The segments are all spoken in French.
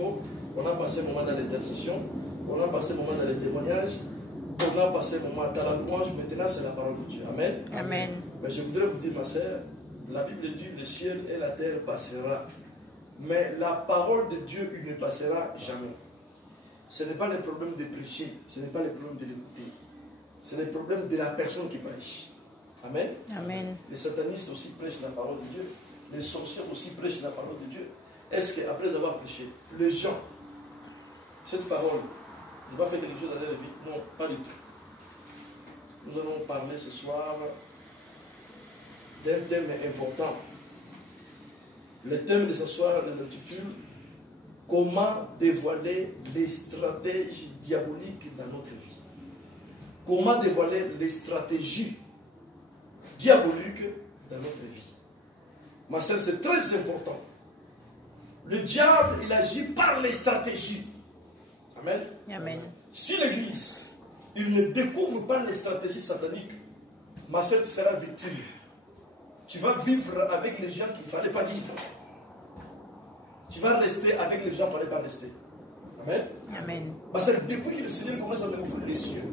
faut. On a passé un moment dans l'intercession, on a passé un moment dans les témoignages, on a passé un moment dans la louange. Maintenant, c'est la parole de Dieu. Amen. Amen. Mais je voudrais vous dire, ma sœur, la Bible dit le ciel et la terre passera. Mais la parole de Dieu, il ne passera jamais. Ce n'est pas le problème de prêcher, ce n'est pas le problème de l'écouter. C'est le problème de la personne qui prêche. Amen. Amen. Les satanistes aussi prêchent la parole de Dieu. Les sorciers aussi prêchent la parole de Dieu. Est-ce qu'après avoir prêché, les gens, cette parole, ne va faire quelque chose dans leur vie? Non, pas du tout. Nous allons parler ce soir d'un thème important. Le thème de ce soir est l'intitule « Comment dévoiler les stratégies diaboliques dans notre vie ?» Comment dévoiler les stratégies diaboliques dans notre vie. Ma sœur, c'est très important. Le diable, il agit par les stratégies. Amen. Amen. Si l'Église, il ne découvre pas les stratégies sataniques, ma sœur, tu seras victime. Tu vas vivre avec les gens qu'il ne fallait pas vivre. Tu vas rester avec les gens qu'il ne fallait pas rester. Amen. Amen. Ma sœur, depuis que le Seigneur commence à m'ouvrir les yeux,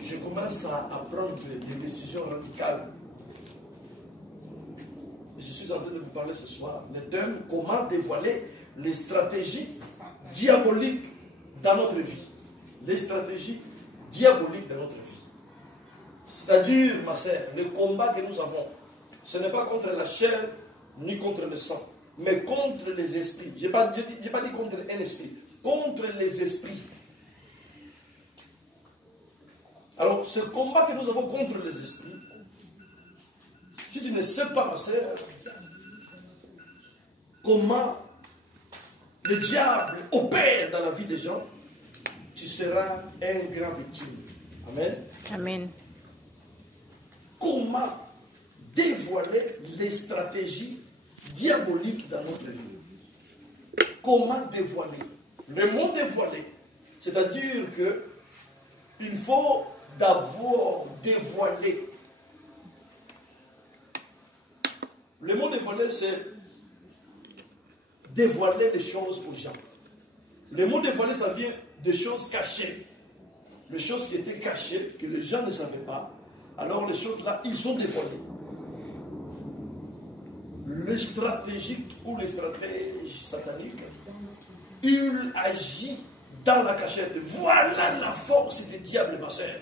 je commence à prendre des décisions radicales. Je suis en train de vous parler ce soir. Le thème, comment dévoiler les stratégies diaboliques dans notre vie. Les stratégies diaboliques dans notre vie. C'est-à-dire, ma sœur, le combat que nous avons, ce n'est pas contre la chair ni contre le sang, mais contre les esprits. Je n'ai pas dit contre un esprit, contre les esprits. Alors, ce combat que nous avons contre les esprits, si tu ne sais pas, ma sœur, comment le diable opère dans la vie des gens, tu seras un grand victime. Amen. Amen. Comment dévoiler les stratégies diaboliques dans notre vie? Comment dévoiler? Le mot dévoiler, c'est-à-dire que il faut d'abord dévoiler. Le mot dévoiler, c'est dévoiler les choses aux gens. Le mot dévoiler, ça vient des choses cachées. Les choses qui étaient cachées, que les gens ne savaient pas. Alors les choses là, ils sont dévoilées. Le stratégique ou les stratèges sataniques, il agit dans la cachette. Voilà la force des diables, ma soeur.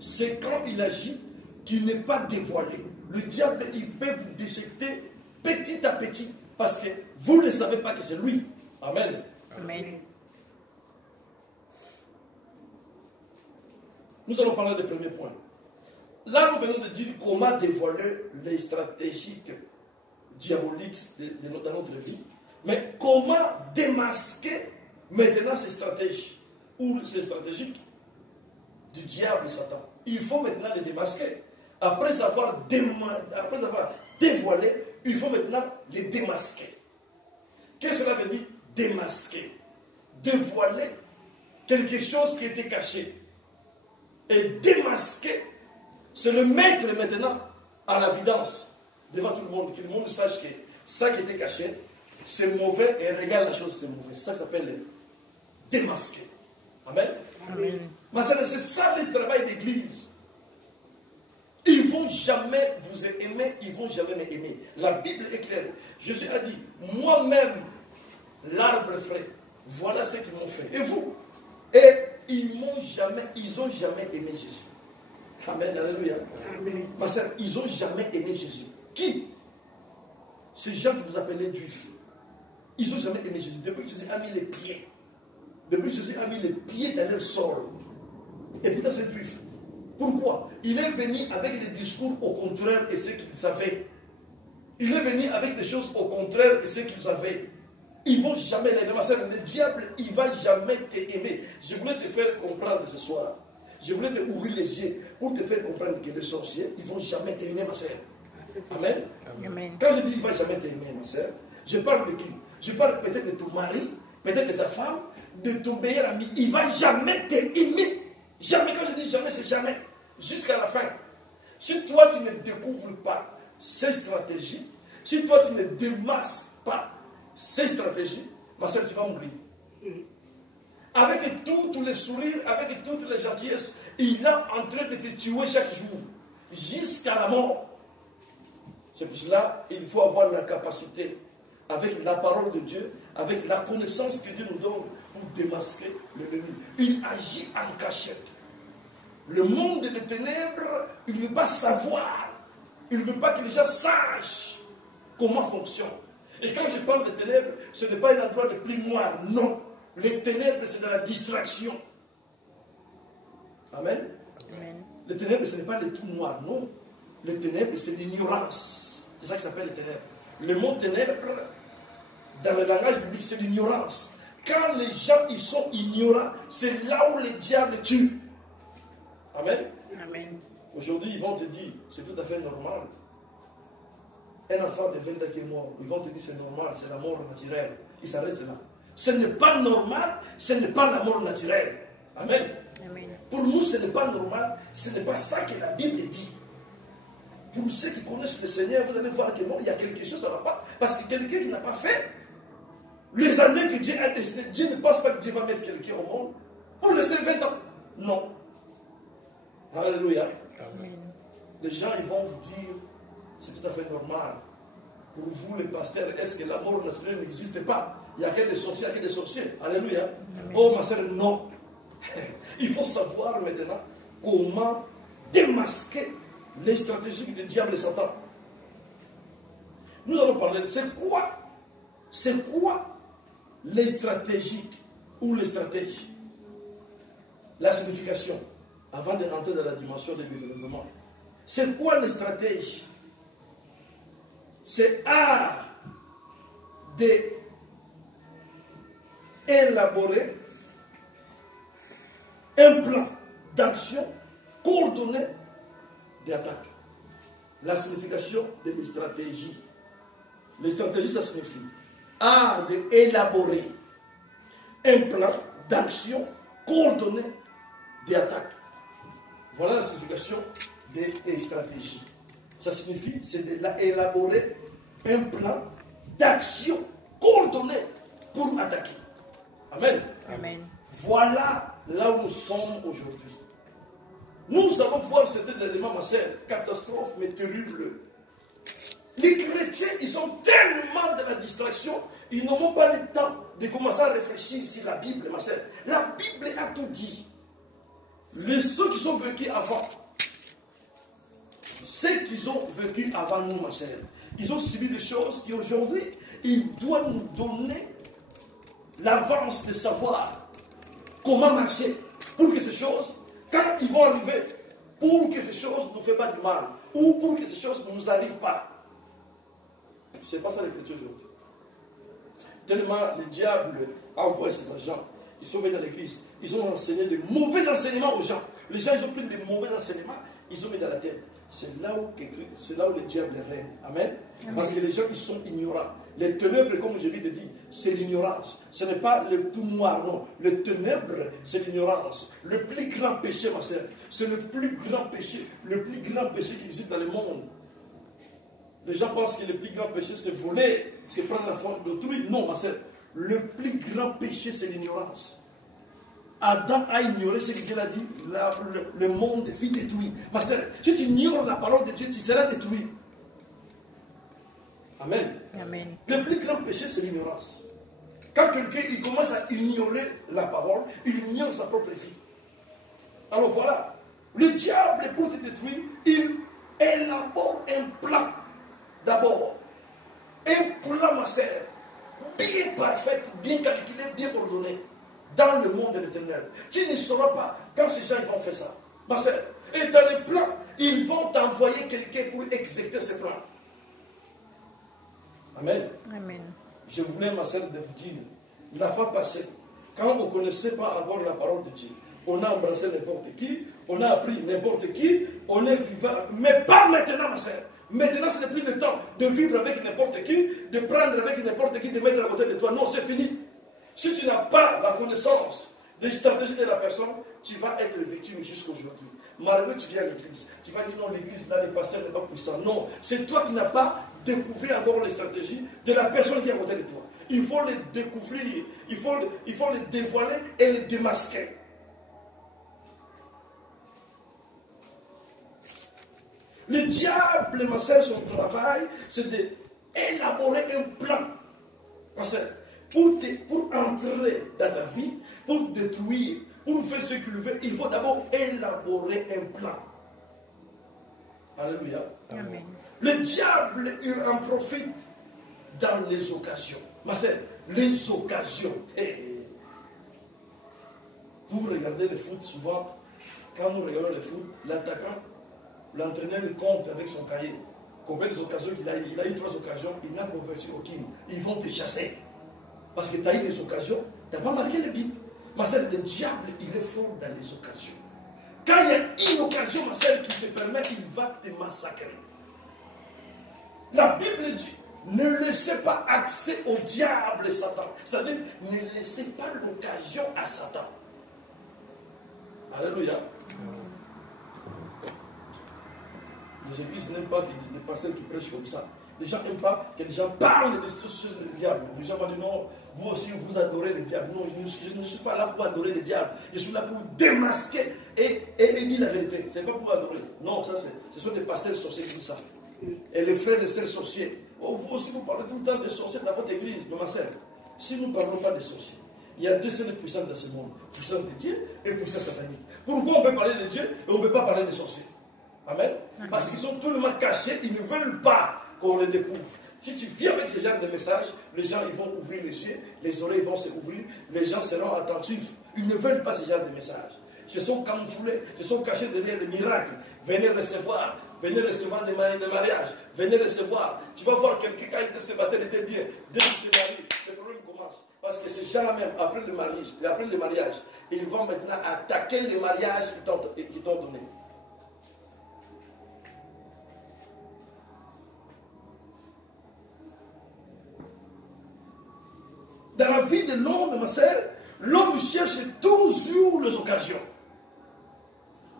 C'est quand il agit qu'il n'est pas dévoilé. Le diable, il peut vous détecter petit à petit parce que vous ne savez pas que c'est lui. Amen. Amen. Nous allons parler du premier point. Là, nous venons de dire comment dévoiler les stratégies diaboliques dans notre vie. Mais comment démasquer maintenant ces stratégies ou ces stratégies du diable et Satan. Il faut maintenant les démasquer. Après avoir dévoilé, il faut maintenant les démasquer. Qu'est-ce que cela veut dire démasquer? Dévoiler quelque chose qui était caché. Et démasquer, c'est le mettre maintenant à l'évidence devant tout le monde, que le monde sache que ça qui était caché, c'est mauvais et regarde la chose, c'est mauvais. Ça s'appelle démasquer. Amen. Amen. Mais c'est ça le travail d'église. Ils ne vont jamais vous aimer, ils ne vont jamais m'aimer. La Bible est claire. Jésus a dit, moi-même, l'arbre frais, voilà ce qu'ils m'ont fait. Et vous? Et ils n'ont jamais aimé Jésus. Amen, alléluia. Ma sœur, ils n'ont jamais aimé Jésus. Qui? Ces gens que vous appelez juifs. Ils n'ont jamais aimé Jésus. Depuis que Jésus a mis les pieds. Depuis que Jésus a mis les pieds dans leur sol. Et putain, c'est juif. Pourquoi? Il est venu avec des discours au contraire et ce qu'il savait. Il est venu avec des choses au contraire et ce qu'il savait. Ils ne vont jamais l'aimer. Ma soeur, le diable, il ne va jamais t'aimer. Je voulais te faire comprendre ce soir. Je voulais te ouvrir les yeux pour te faire comprendre que les sorciers, ils ne vont jamais t'aimer, ma soeur. Amen. Amen. Quand je dis il ne va jamais t'aimer, ma soeur, je parle de qui? Je parle peut-être de ton mari, peut-être de ta femme, de ton meilleur ami. Il ne va jamais t'aimer. Jamais. Quand je dis jamais, c'est jamais. Jusqu'à la fin. Si toi, tu ne découvres pas ces stratégies, si toi, tu ne démasques pas ces stratégies, ma soeur, tu vas mourir. Avec tous les sourires, avec toutes les gentillesses, il est en train de te tuer chaque jour, jusqu'à la mort. C'est pour cela qu'il faut avoir la capacité, avec la parole de Dieu, avec la connaissance que Dieu nous donne, pour démasquer l'ennemi. Il agit en cachette. Le monde des ténèbres, il ne veut pas savoir, il ne veut pas que les gens sachent comment fonctionne. Et quand je parle de ténèbres, ce n'est pas un endroit le plus noir, non. Les ténèbres, c'est de la distraction. Amen. Amen. Les ténèbres, ce n'est pas le tout noir, non. Les ténèbres, c'est l'ignorance. C'est ça qui s'appelle les ténèbres. Le mot ténèbres, dans le langage biblique, c'est l'ignorance. Quand les gens ils sont ignorants, c'est là où le diable tue. Amen. Amen. Aujourd'hui, ils vont te dire, c'est tout à fait normal. Un enfant de 20 ans qui est mort, ils vont te dire c'est normal, c'est la mort naturelle. Il s'arrête là. Ce n'est pas normal, ce n'est pas la mort naturelle. Amen. Amen. Pour nous, ce n'est pas normal, ce n'est pas ça que la Bible dit. Pour ceux qui connaissent le Seigneur, vous allez voir que non, il y a quelque chose, ça ne va pas. Parce que quelqu'un qui n'a pas fait les années que Dieu a décidé, Dieu ne pense pas que Dieu va mettre quelqu'un au monde pour rester 20 ans. Non. Alléluia. Amen. Les gens, ils vont vous dire, c'est tout à fait normal. Pour vous, les pasteurs, est-ce que la mort naturelle n'existe pas? Il n'y a que des sorciers, il y a que des sorciers. Alléluia. Amen. Oh, ma soeur, non. Il faut savoir maintenant comment démasquer les stratégies du diable et Satan. Nous allons parler de c'est quoi les stratégies ou les stratégies. La signification, avant de rentrer dans la dimension de gouvernement. C'est quoi les stratégies? C'est art d'élaborer un plan d'action coordonné d'attaque. La signification de les stratégies. Les stratégies, ça signifie art d'élaborer un plan d'action coordonné d'attaque. Voilà la signification des stratégies. Ça signifie, c'est d'élaborer un plan d'action coordonné pour attaquer. Amen. Amen. Voilà là où nous sommes aujourd'hui. Nous allons voir cet élément, ma sœur, catastrophe, mais terrible. Les chrétiens, ils sont tellement de la distraction, ils n'ont pas le temps de commencer à réfléchir sur la Bible, ma sœur. La Bible a tout dit. Ceux qui sont vécus avant, ceux qui ont vécu avant nous, ma sœur, ils ont subi des choses qui aujourd'hui, ils doivent nous donner l'avance de savoir comment marcher pour que ces choses, quand ils vont arriver, pour que ces choses ne nous fassent pas du mal, ou pour que ces choses ne nous arrivent pas. Ce n'est pas ça l'écriture aujourd'hui. Tellement le diable a envoyé ses agents, ils sont venus dans l'église, ils ont enseigné de mauvais enseignements aux gens. Les gens, ils ont pris de mauvais enseignements, ils ont mis dans la tête. C'est là où le diable règne. Amen. Amen. Parce que les gens, ils sont ignorants. Les ténèbres, comme je viens de dire, c'est l'ignorance. Ce n'est pas le tout noir, non. Les ténèbres, c'est l'ignorance. Le plus grand péché, ma sœur, c'est le plus grand péché qui existe dans le monde. Les gens pensent que le plus grand péché, c'est voler, c'est prendre la forme d'autrui. Non, ma sœur. Le plus grand péché, c'est l'ignorance. Adam a ignoré ce que Dieu a dit, le monde fut détruit. Ma sœur, si tu ignores la parole de Dieu, tu seras détruit. Amen. Amen. Le plus grand péché, c'est l'ignorance. Quand quelqu'un il commence à ignorer la parole, il ignore sa propre vie. Alors voilà, le diable, pour te détruire, il élabore un plan. D'abord, un plan, ma sœur, bien parfait, bien calculé, bien ordonné. Dans le monde de l'éternel. Tu ne sauras pas quand ces gens ils vont faire ça. Ma sœur, et dans les plans, ils vont t'envoyer quelqu'un pour exécuter ces plans. Amen. Amen. Je voulais, ma sœur, de vous dire, la fois passée, quand on ne connaissait pas encore la parole de Dieu, on a embrassé n'importe qui, on a appris n'importe qui, on est vivant, mais pas maintenant, ma sœur. Maintenant, ce n'est plus le temps de vivre avec n'importe qui, de prendre avec n'importe qui, de mettre à côté de toi. Non, c'est fini. Si tu n'as pas la connaissance des stratégies de la personne, tu vas être victime jusqu'à aujourd'hui. Malgré que tu viens à l'église, tu vas dire non, l'église, là, les pasteurs n'est pas puissant. Non, c'est toi qui n'as pas découvrir encore les stratégies de la personne qui est à côté de toi. Il faut les découvrir, il faut les dévoiler et les démasquer. Le diable, ma soeur, son travail, c'est d'élaborer un plan. Ma soeur, pour entrer dans ta vie, pour détruire, pour faire ce qu'il veut, il faut d'abord élaborer un plan. Alléluia. Amen. Le diable, il en profite dans les occasions. Ma soeur, les occasions. Vous regardez le foot souvent, quand nous regardons le foot, l'attaquant, l'entraîneur le compte avec son cahier. Combien d'occasions qu'il a eu? Il a eu 3 occasions, il n'a converti aucune. Ils vont te chasser. Parce que tu as eu les occasions, tu n'as pas marqué le but. Ma soeur, le diable, il est fort dans les occasions. Quand il y a une occasion, ma soeur, qui se permet, il va te massacrer. La Bible dit, ne laissez pas accès au diable, Satan. C'est-à-dire, ne laissez pas l'occasion à Satan. Alléluia. Les églises n'aiment pas les pasteurs qui prêchent comme ça. Les gens n'aiment pas que les gens parlent de ces choses du diable. Les gens vont dire non, vous aussi vous adorez le diable. Non, je ne suis pas là pour adorer le diable. Je suis là pour démasquer et dire la vérité. Ce n'est pas pour adorer. Non, ça ce sont des pasteurs sorciers qui disent ça. Et les frères et sœurs sorciers. Oh, vous aussi vous parlez tout le temps de sorciers dans votre église, de ma sœur. Si nous ne parlons pas de sorciers, il y a 2 seules puissances dans ce monde. Puissance de Dieu et puissance satanique. Pourquoi on peut parler de Dieu et on ne peut pas parler des sorciers? Amen. Parce qu'ils sont tout le monde cachés, ils ne veulent pas qu'on les découvre. Si tu viens avec ce genre de message, les gens ils vont ouvrir les yeux, les oreilles vont se ouvrir, les gens seront attentifs. Ils ne veulent pas ce genre de message. Ils sont camouflés, ils sont cachés derrière les miracles. Venez recevoir des mariages, venez recevoir. Tu vas voir quelqu'un quand il était célibataire, il était bien. Dès qu'il se marie, le problème commence. Parce que ces gens-là même, après le mariage, ils vont maintenant attaquer les mariages qu'ils t'ont donnés. Dans la vie de l'homme, ma sœur, l'homme cherche toujours les occasions.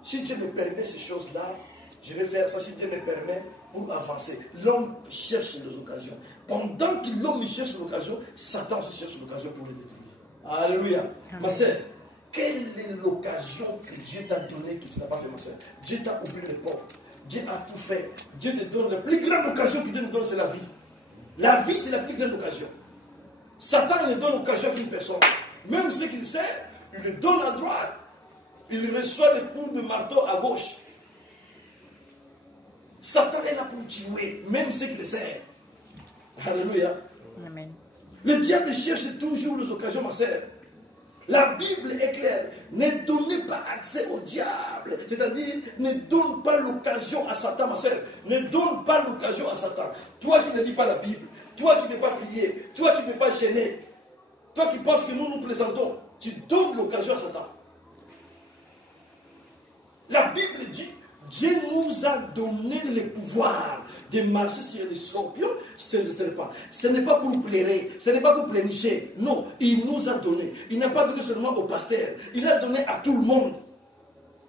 Si Dieu me permet ces choses-là, je vais faire ça si Dieu me permet pour avancer. L'homme cherche les occasions. Pendant que l'homme cherche l'occasion, Satan aussi cherche l'occasion pour le détruire. Alléluia. Amen. Ma sœur, quelle est l'occasion que Dieu t'a donnée que tu n'as pas fait, ma sœur? Dieu t'a ouvert les portes. Dieu a tout fait. Dieu te donne la plus grande occasion que Dieu nous donne, c'est la vie. La vie, c'est la plus grande occasion. Satan il ne donne occasion qu'à une personne. Même ce qu'il sait, il le donne à droite. Il reçoit le coup de marteau à gauche. Satan est là pour tuer, même ce qu'il sait. Alléluia. Amen. Le diable cherche toujours les occasions, ma sœur. La Bible est claire. Ne donnez pas accès au diable. C'est-à-dire, ne donne pas l'occasion à Satan, ma sœur. Ne donne pas l'occasion à Satan. Toi qui ne lis pas la Bible, toi qui ne veux pas prier, toi qui ne veux pas gêner, toi qui penses que nous nous présentons, tu donnes l'occasion à Satan. La Bible dit, Dieu nous a donné le pouvoir de marcher sur les scorpions, sur les serpents. Ce n'est pas pour plairer, ce n'est pas pour plénicher. Non, il nous a donné. Il n'a pas donné seulement au pasteur, il a donné à tout le monde.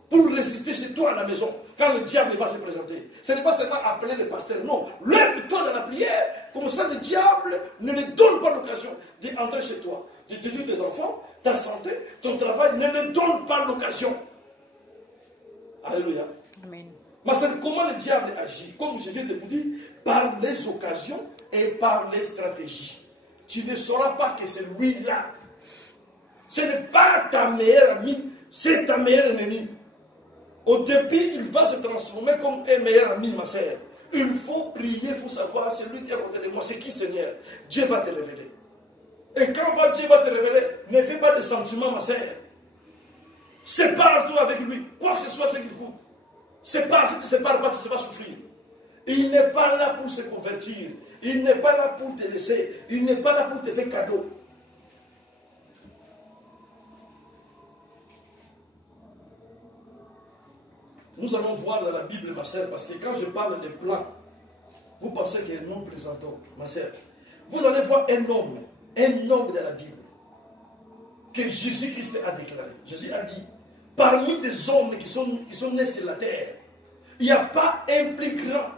Pour résister chez toi à la maison, quand le diable va se présenter. Ce n'est pas seulement appeler le pasteur, non. Lève-toi dans la prière, comme ça le diable ne lui donne pas l'occasion d'entrer chez toi. De détruire tes enfants, ta santé, ton travail, ne lui donne pas l'occasion. Alléluia. Amen. Mais c'est comment le diable agit, comme je viens de vous dire, par les occasions et par les stratégies. Tu ne sauras pas que c'est lui-là. Ce n'est pas ta meilleure amie, c'est ta meilleure ennemie. Au début, il va se transformer comme un meilleur ami, ma sœur. Il faut prier, il faut savoir, c'est lui qui est à côté de moi, c'est qui, Seigneur? Dieu va te révéler. Et quand Dieu va te révéler, ne fais pas de sentiments, ma sœur. Sépare-toi avec lui, quoi que ce soit ce qu'il faut. Sépare, si tu ne sépares pas, tu vas souffrir. Il n'est pas là pour se convertir. Il n'est pas là pour te laisser. Il n'est pas là pour te faire cadeau. Nous allons voir dans la Bible, ma sœur, parce que quand je parle des plans, vous pensez que nous présentons, ma sœur. Vous allez voir un homme de la Bible, que Jésus-Christ a déclaré. Jésus a dit, parmi des hommes qui sont nés sur la terre, il n'y a pas un plus grand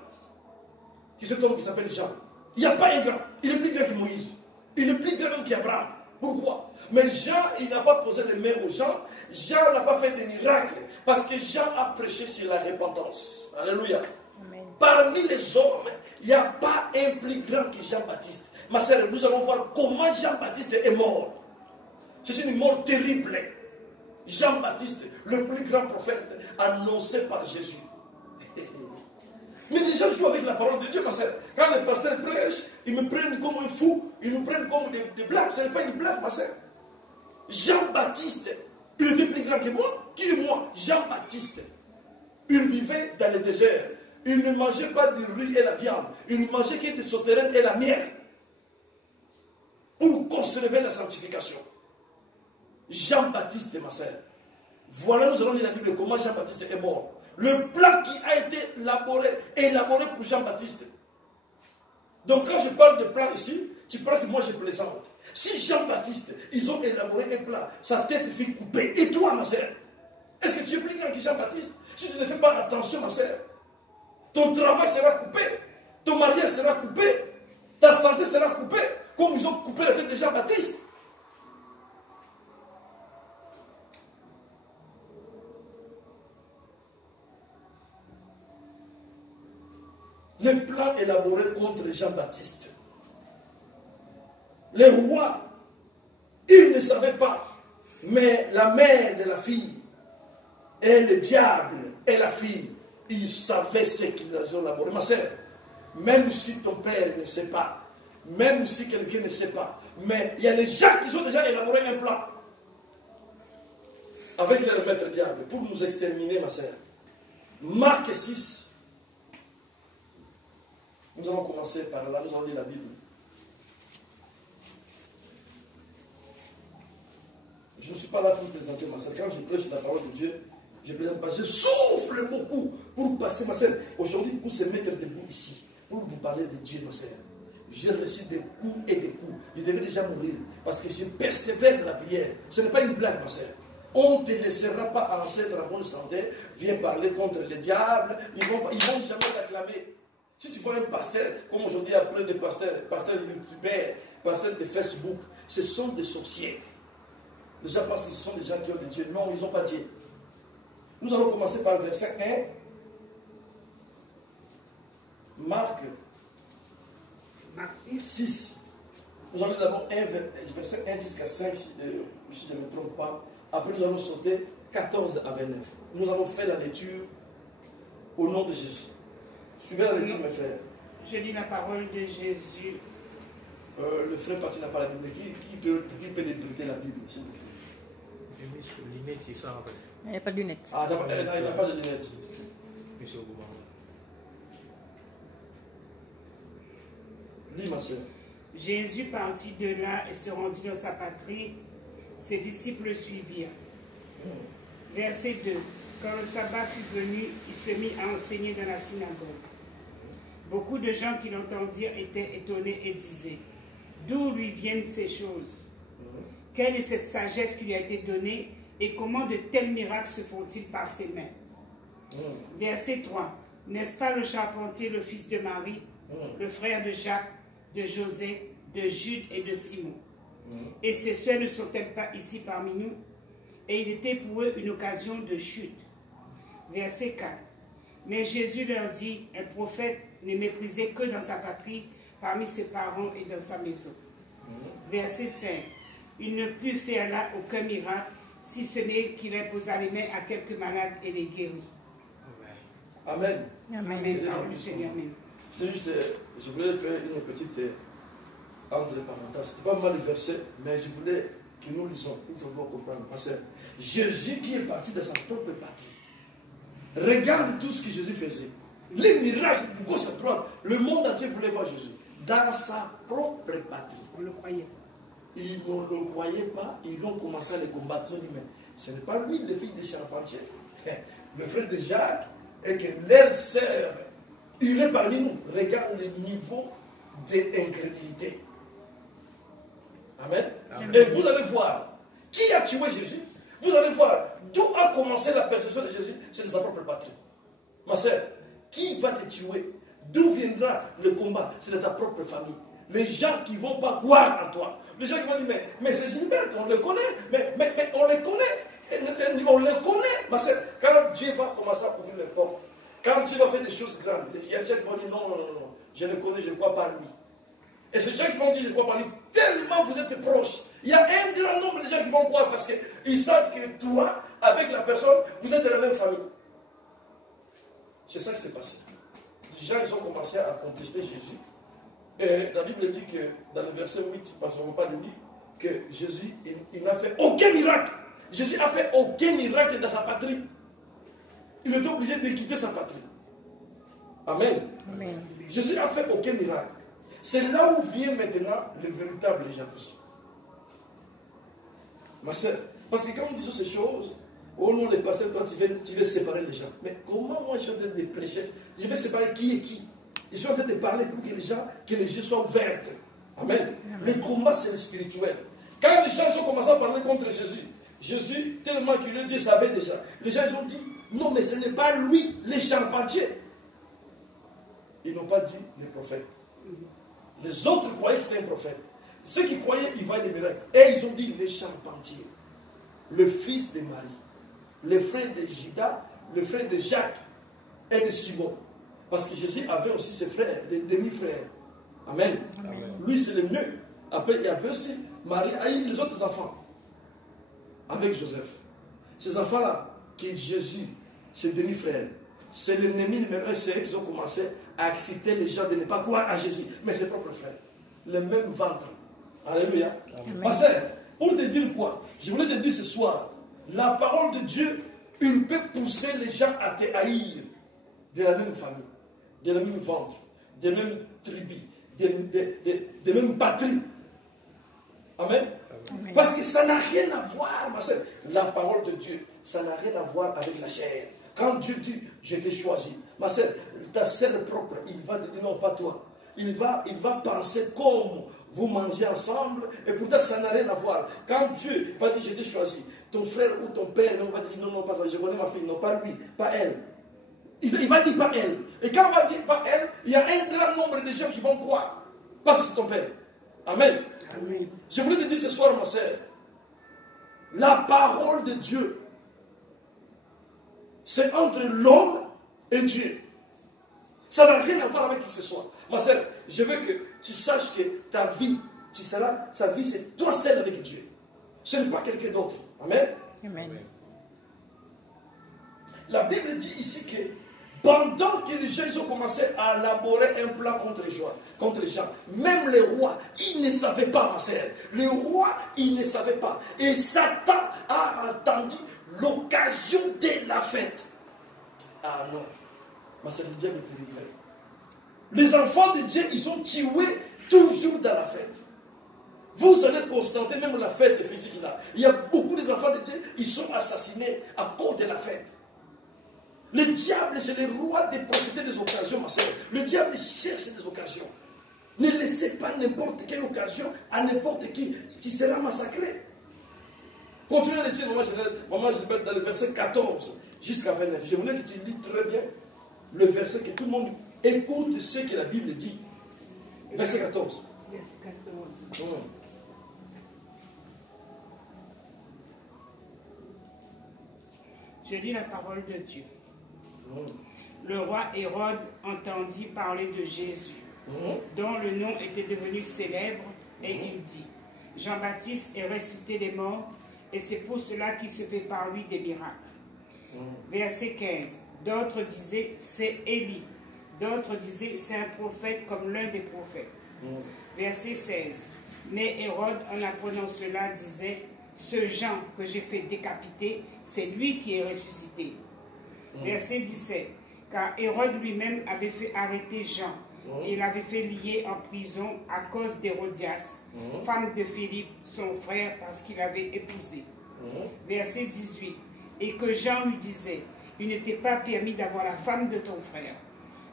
qui est cet homme qui s'appelle Jean. Il n'y a pas un grand. Il est plus grand que Moïse. Il est plus grand même qu'Abraham. Pourquoi? Mais Jean, il n'a pas posé les mains aux gens. Jean n'a pas fait de miracles. Parce que Jean a prêché sur la repentance. Alléluia. Amen. Parmi les hommes, il n'y a pas un plus grand que Jean-Baptiste. Ma sœur, nous allons voir comment Jean-Baptiste est mort. C'est une mort terrible. Jean-Baptiste, le plus grand prophète, annoncé par Jésus. Mais les gens jouent avec la parole de Dieu, ma sœur. Quand les pasteurs prêchent, ils me prennent comme un fou. Ils nous prennent comme des blagues. Ce n'est pas une blague, ma sœur. Jean-Baptiste, il était plus grand que moi. Qui est moi? Jean-Baptiste. Il vivait dans le désert. Il ne mangeait pas du riz et la viande. Il ne mangeait que des sauterelles et la miel. Pour conserver la sanctification. Jean-Baptiste, ma sœur. Voilà, nous allons lire la Bible, comment Jean-Baptiste est mort. Le plan qui a été élaboré pour Jean-Baptiste. Donc quand je parle de plan ici, tu parles que moi je plaisante. Si Jean-Baptiste, ils ont élaboré un plan, sa tête fut coupée. Et toi, ma sœur, est-ce que tu es plus grand que Jean-Baptiste? Si tu ne fais pas attention, ma sœur, ton travail sera coupé, ton mariage sera coupé, ta santé sera coupée, comme ils ont coupé la tête de Jean-Baptiste. Les plans élaborés contre Jean-Baptiste. Les rois, ils ne savaient pas, mais la mère de la fille et le diable et la fille, ils savaient ce qu'ils ont élaboré. Ma soeur, même si ton père ne sait pas, même si quelqu'un ne sait pas, mais il y a des gens qui ont déjà élaboré un plan avec leur maître diable pour nous exterminer, ma soeur. Marc 6. Nous allons commencer par là, nous allons lire la Bible. Je ne suis pas là pour présenter ma sœur. Quand je prêche la parole de Dieu, je ne présente pas. Je souffle beaucoup pour passer, ma sœur. Aujourd'hui, pour se mettre debout ici, pour vous parler de Dieu, ma sœur. J'ai reçu des coups et des coups. Je devais déjà mourir parce que je persévère dans la prière. Ce n'est pas une blague, ma sœur. On ne te laissera pas en être en bonne santé. Viens parler contre le diable. Ils vont jamais t'acclamer. Si tu vois un pasteur, comme aujourd'hui, il y a plein de pasteurs youtubeurs, pasteurs de Facebook, ce sont des sorciers. Les gens pensent que ce sont des gens qui ont de Dieu. Non, ils n'ont pas Dieu. Nous allons commencer par le verset 1. Marc 6. Nous allons d'abord verset 1 jusqu'à 5, si je ne me trompe pas. Après, nous allons sauter 14 à 29. Nous allons faire la lecture au nom de Jésus. Suivez la lecture, mes frères. Je lis la parole de Jésus. Le frère parti n'a pas la Bible. Qui peut débuter la Bible, s'il vous plaît? J'ai mis sur les lunettes, c'est ça en fait. Il n'y a pas de lunettes. Ah, il n'a pas de lunettes. Monsieur Gouma. Lis, ma soeur. Jésus partit de là et se rendit dans sa patrie. Ses disciples le suivirent. Verset 2. Quand le sabbat fut venu, il se mit à enseigner dans la synagogue. Beaucoup de gens qui l'entendirent étaient étonnés et disaient: d'où lui viennent ces choses? Quelle est cette sagesse qui lui a été donnée et comment de tels miracles se font-ils par ses mains? Verset 3. N'est-ce pas le charpentier, le fils de Marie, le frère de Jacques, de José, de Jude et de Simon? Et ces sœurs ne sont-elles pas ici parmi nous? Et il était pour eux une occasion de chute. Verset 4. Mais Jésus leur dit: un prophète n'est méprisé que dans sa patrie, parmi ses parents et dans sa maison. Verset 5. Il ne put faire là aucun miracle, si ce n'est qu'il imposa les mains à quelques malades et les guérit. Amen. Amen. Parole du Seigneur. Amen. C'est juste, je voulais faire une petite entre les parenthèses. Ce n'était pas mal le verset, mais je voulais que nous lisons pour pouvoir comprendre. Parce que Jésus qui est parti de sa propre patrie. Regarde tout ce que Jésus faisait. Les miracles pour gauche à droite. Le monde entier voulait voir Jésus. Dans sa propre patrie. On le croyait. Ils ne le croyaient pas. Ils ont commencé à les combattre. Ils ont dit: mais ce n'est pas lui, le fils des charpentiers. Le frère de Jacques, et que leur sœur, il est parmi nous. Regarde le niveau d'incrédulité. Amen. Amen. Et vous allez voir qui a tué Jésus. Vous allez voir d'où a commencé la persécution de Jésus. C'est de sa propre patrie. Ma sœur, qui va te tuer D'où viendra le combat? C'est de ta propre famille. Les gens qui ne vont pas croire en toi. Les gens qui vont dire, mais c'est Gilbert, on le connaît. Mais on le connaît. On le connaît. Parce que quand Dieu va commencer à ouvrir les portes, quand Dieu va faire des choses grandes, il y a des gens qui vont dire, non, je le connais, je ne crois pas à lui. Et ces gens qui vont dire, je ne crois pas à lui, tellement vous êtes proches. Il y a un grand nombre de gens qui vont croire parce qu'ils savent que toi, avec la personne, vous êtes de la même famille. C'est ça qui s'est passé. Les gens, ils ont commencé à contester Jésus. Et la Bible dit que dans le verset 8, parce qu'on ne va pas le lire, que Jésus, il n'a fait aucun miracle. Jésus n'a fait aucun miracle dans sa patrie. Il était obligé de quitter sa patrie. Amen. Amen. Jésus n'a fait aucun miracle. C'est là où vient maintenant le véritable jalousie. Ma soeur, parce que quand on dit ces choses, oh non, les pasteurs, toi tu veux séparer les gens. Mais comment moi je suis en train de prêcher? Je vais séparer qui est qui? Je suis en train de parler pour que les yeux soient ouverts. Amen. Le combat, c'est le spirituel. Quand les gens ont commencé à parler contre Jésus, Jésus, tellement qu'il le Dieu savait déjà, les gens ont dit, non, mais ce n'est pas lui, les charpentiers. Ils n'ont pas dit les prophètes. Les autres croyaient que c'était un prophète. Ceux qui croyaient, ils voyaient des miracles. Et ils ont dit les charpentiers, le fils de Marie, le frère de Judas, le frère de Jacques et de Simon. Parce que Jésus avait aussi ses frères, des demi-frères. Amen. Amen. Lui, c'est le mieux. Après, il y avait aussi Marie et les autres enfants. Avec Joseph. Ces enfants-là, qui est Jésus, ses demi-frères, c'est l'ennemi numéro un, c'est eux qui ont commencé à exciter les gens de ne pas croire à Jésus. Mais ses propres frères. Le même ventre. Alléluia. Parce que, pour te dire quoi? Je voulais te dire ce soir, la parole de Dieu, il peut pousser les gens à te haïr de la même famille, de la même ventre, des mêmes tribus, des mêmes patries. Amen. Amen. Parce que ça n'a rien à voir, ma soeur. La parole de Dieu, ça n'a rien à voir avec la chair. Quand Dieu dit, je t'ai choisi, ma soeur, ta sœur propre, il va te dire non, pas toi. Il va penser comme vous mangez ensemble, et pourtant ça n'a rien à voir. Quand Dieu va dire, je t'ai choisi, ton frère ou ton père, on va dire non, non, pas toi, je connais ma fille, non, pas lui, pas elle. Il va dire pas elle. Et quand on va dire pas elle, il y a un grand nombre de gens qui vont croire. Parce que c'est ton père. Amen. Amen. Je voulais te dire ce soir, ma soeur, la parole de Dieu, c'est entre l'homme et Dieu. Ça n'a rien à voir avec qui que ce soit. Ma soeur, je veux que tu saches que ta vie, sa vie, c'est toi seul avec Dieu. Ce n'est pas quelqu'un d'autre. Amen. Amen. La Bible dit ici que pendant que les gens ont commencé à élaborer un plan contre les gens, même les rois, ils ne savaient pas, ma soeur. Les rois, ils ne savaient pas. Et Satan a attendu l'occasion de la fête. Ah non. Ma soeur, le diable est terrible. Les enfants de Dieu, ils sont tués toujours dans la fête. Vous allez constater même la fête physique là. Il y a beaucoup d'enfants de Dieu, ils sont assassinés à cause de la fête. Le diable, c'est le roi de profiter des occasions, ma soeur. Le diable cherche des occasions. Ne laissez pas n'importe quelle occasion à n'importe qui. Tu seras massacré. Continuez à le dire, maman Gilbert, dans le verset 14 jusqu'à 29. Je voulais que tu lis très bien le verset, que tout le monde écoute ce que la Bible dit. Verset 14. Verset 14. Je lis la parole de Dieu. Le roi Hérode entendit parler de Jésus, dont le nom était devenu célèbre, et il dit, Jean-Baptiste est ressuscité des morts, et c'est pour cela qu'il se fait par lui des miracles. Verset 15. D'autres disaient, c'est Élie. D'autres disaient, c'est un prophète comme l'un des prophètes. Verset 16. Mais Hérode, en apprenant cela, disait, ce Jean que j'ai fait décapiter, c'est lui qui est ressuscité. Verset 17. Car Hérode lui-même avait fait arrêter Jean. Et il l'avait fait lier en prison à cause d'Hérodias, femme de Philippe, son frère, parce qu'il avait épousé. Verset 18. Et que Jean lui disait, il n'était pas permis d'avoir la femme de ton frère.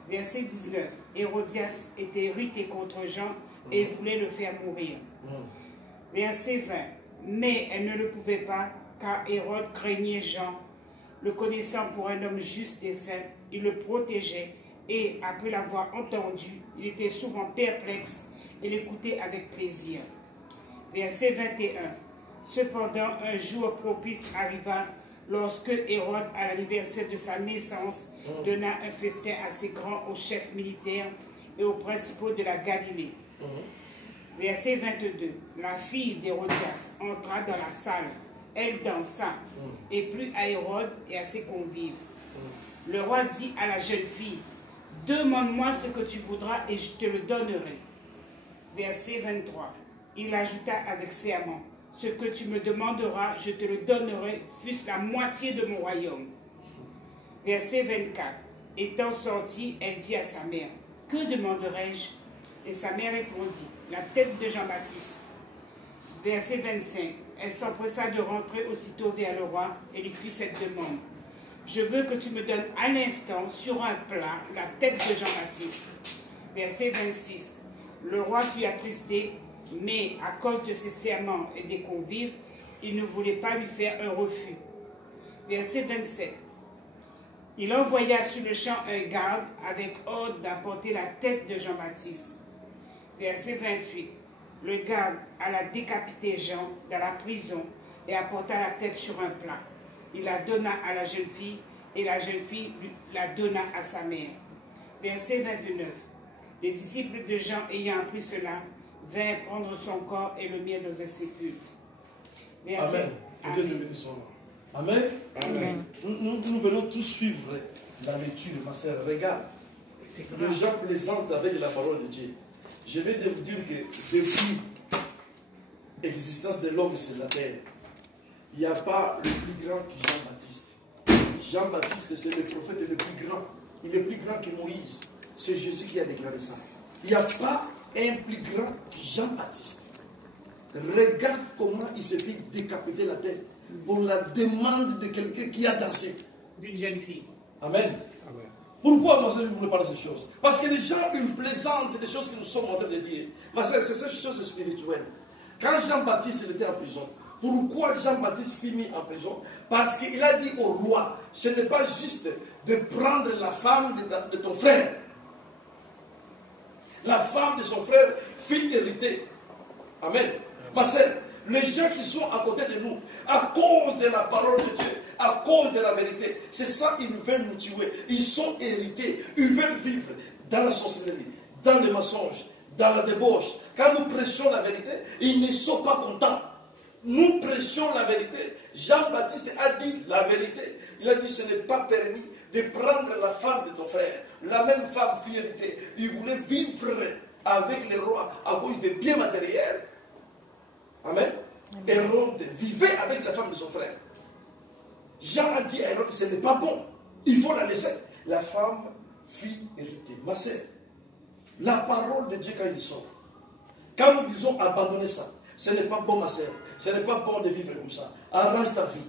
Verset 19. Hérodias était irrité contre Jean et voulait le faire mourir. Verset 20. Mais elle ne le pouvait pas, car Hérode craignait Jean. Le connaissant pour un homme juste et saint, il le protégeait Et après l'avoir entendu, il était souvent perplexe et l'écoutait avec plaisir. Verset 21. Cependant, un jour propice arriva lorsque Hérode, à l'anniversaire de sa naissance, donna un festin assez grand aux chefs militaires et aux principaux de la Galilée. Verset 22. La fille d'Hérodias entra dans la salle. Elle dansa et plut à Hérode et à ses convives. Le roi dit à la jeune fille, « Demande-moi ce que tu voudras et je te le donnerai. » Verset 23. Il ajouta avec serment, « Ce que tu me demanderas, je te le donnerai, fût-ce la moitié de mon royaume. » Verset 24. Étant sortie, elle dit à sa mère, « Que demanderai-je » Et sa mère répondit, « La tête de Jean-Baptiste. » Verset 25. Elle s'empressa de rentrer aussitôt vers le roi et lui fit cette demande. « Je veux que tu me donnes à l'instant, sur un plat, la tête de Jean-Baptiste. » Verset 26. Le roi fut attristé, mais à cause de ses serments et des convives, il ne voulait pas lui faire un refus. Verset 27. Il envoya sur le champ un garde avec ordre d'apporter la tête de Jean-Baptiste. Verset 28. Le garde alla décapiter Jean dans la prison et apporta la tête sur un plat. Il la donna à la jeune fille et la jeune fille la donna à sa mère. Verset 29. Les disciples de Jean, ayant appris cela, vinrent prendre son corps et le mirent dans un sépulcre. Amen. Que Dieu te bénisse. Amen. Amen. Nous venons tous suivre la lecture, ma sœur. Regarde. Les gens plaisantent avec la parole de Dieu. Je vais vous dire que depuis l'existence de l'homme sur la terre, il n'y a pas le plus grand que Jean-Baptiste. Jean-Baptiste, c'est le prophète le plus grand. Il est plus grand que Moïse. C'est Jésus qui a déclaré ça. Il n'y a pas un plus grand que Jean-Baptiste. Regarde comment il s'est fait décapiter la tête pour la demande de quelqu'un qui a dansé. D'une jeune fille. Amen. Pourquoi, moi, je voulais parler de ces choses? Parce que les gens, ils plaisantent des choses que nous sommes en train de dire. Mais c'est ces choses spirituelles. Quand Jean-Baptiste était en prison, pourquoi Jean-Baptiste fut mis en prison? Parce qu'il a dit au roi, ce n'est pas juste de prendre la femme de ton frère. La femme de son frère fut héritée. Amen. Ma sœur, les gens qui sont à côté de nous, à cause de la parole de Dieu, à cause de la vérité, c'est ça, ils veulent nous tuer. Ils sont hérités. Ils veulent vivre dans la sorcellerie, dans le mensonge, dans la débauche. Quand nous prêchons la vérité, ils ne sont pas contents. Nous prêchons la vérité. Jean-Baptiste a dit la vérité. Il a dit, ce n'est pas permis de prendre la femme de ton frère. La même femme fut héritée. Il voulait vivre avec le roi à cause des biens matériels. Amen. Hérode vivait avec la femme de son frère. Jean a dit à Hérode, ce n'est pas bon. Il faut la laisser. La femme fut héritée. Ma sœur, la parole de Dieu quand il sort, quand nous disons abandonner ça, ce n'est pas bon, ma sœur. Ce n'est pas bon de vivre comme ça. Arrange ta vie.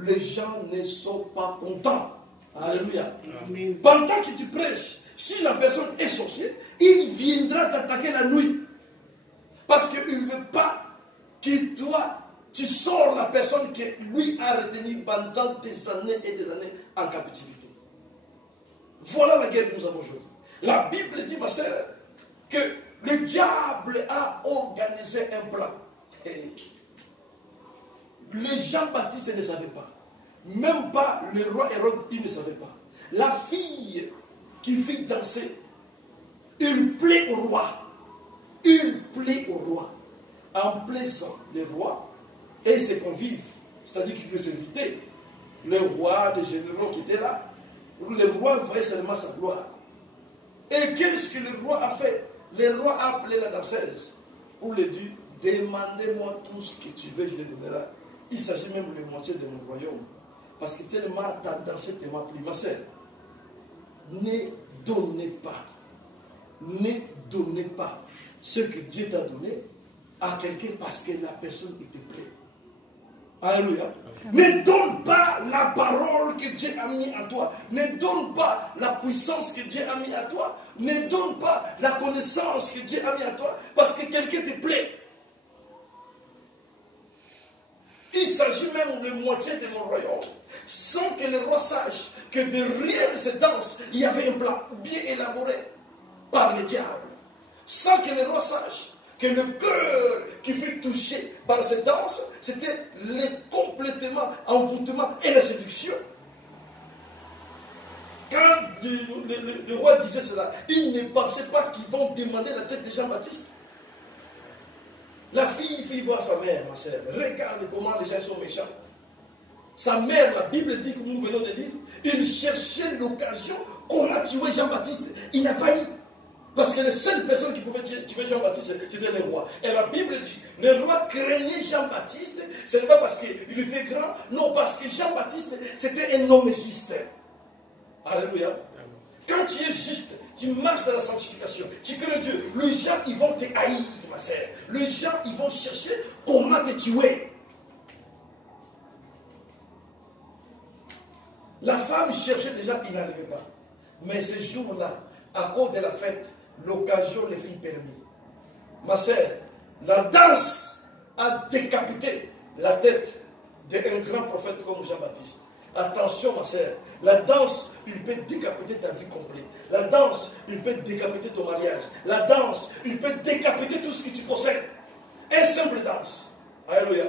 Les gens ne sont pas contents. Alléluia. Amen. Pendant que tu prêches, si la personne est sorcière, il viendra t'attaquer la nuit. Parce qu'il ne veut pas que toi, tu sors la personne que lui a retenue pendant des années et des années en captivité. Voilà la guerre que nous avons aujourd'hui. La Bible dit, ma sœur, que le diable a organisé un plan. Et les Jean-Baptiste ne savaient pas. Même pas le roi Hérode, il ne savait pas. La fille qui fit danser, il plaît au roi. Il plaît au roi. En plaisant le roi et ses convives, c'est-à-dire qu'il peut s'inviter. Le roi, des généraux qui étaient là, le roi voyait seulement sa gloire. Et qu'est-ce que le roi a fait? Le roi a appelé la danseuse pour lui dire, demandez-moi tout ce que tu veux, je le donnerai. Il s'agit même de la moitié de mon royaume. Parce que tellement ta danse te m'a pris. Ma sœur, ne donnez pas. Ne donnez pas ce que Dieu t'a donné à quelqu'un parce que la personne était prête. Alléluia. Ne donne pas la parole que Dieu a mis en toi. Ne donne pas la puissance que Dieu a mis en toi. Ne donne pas la connaissance que Dieu a mis en toi parce que quelqu'un te plaît. Il s'agit même de la moitié de mon royaume. sans que le roi sache que derrière ces danses, il y avait un plan bien élaboré par le diable. Sans que le roi sache que le cœur qui fut touché par ces danses, c'était le complètement envoûtement et la séduction. Quand le roi disait cela, il ne pensait pas qu'ils vont demander la tête de Jean-Baptiste. La fille voir sa mère, ma sœur. Regarde comment les gens sont méchants. Sa mère, la Bible dit, comme nous venons de lire, il cherchait l'occasion comment tuer Jean-Baptiste. Il n'a pas eu. Parce que les seules personnes qui pouvaient tuer Jean-Baptiste, c'était le roi. Et la Bible dit, le roi craignait Jean-Baptiste, ce n'est pas parce qu'il était grand, non, parce que Jean-Baptiste, c'était un homme juste. Alléluia. Quand tu es juste, tu marches dans la sanctification, tu crains Dieu, les gens, ils vont te haïr, ma sœur. Les gens, ils vont chercher comment te tuer. La femme cherchait déjà, il n'arrivait pas. Mais ce jour-là, à cause de la fête, l'occasion les fit permis. Ma sœur, la danse a décapité la tête d'un grand prophète comme Jean-Baptiste. Attention, ma sœur, la danse, il peut décapiter ta vie complète. La danse, il peut décapiter ton mariage. La danse, il peut décapiter tout ce que tu possèdes. Une simple danse. Alléluia.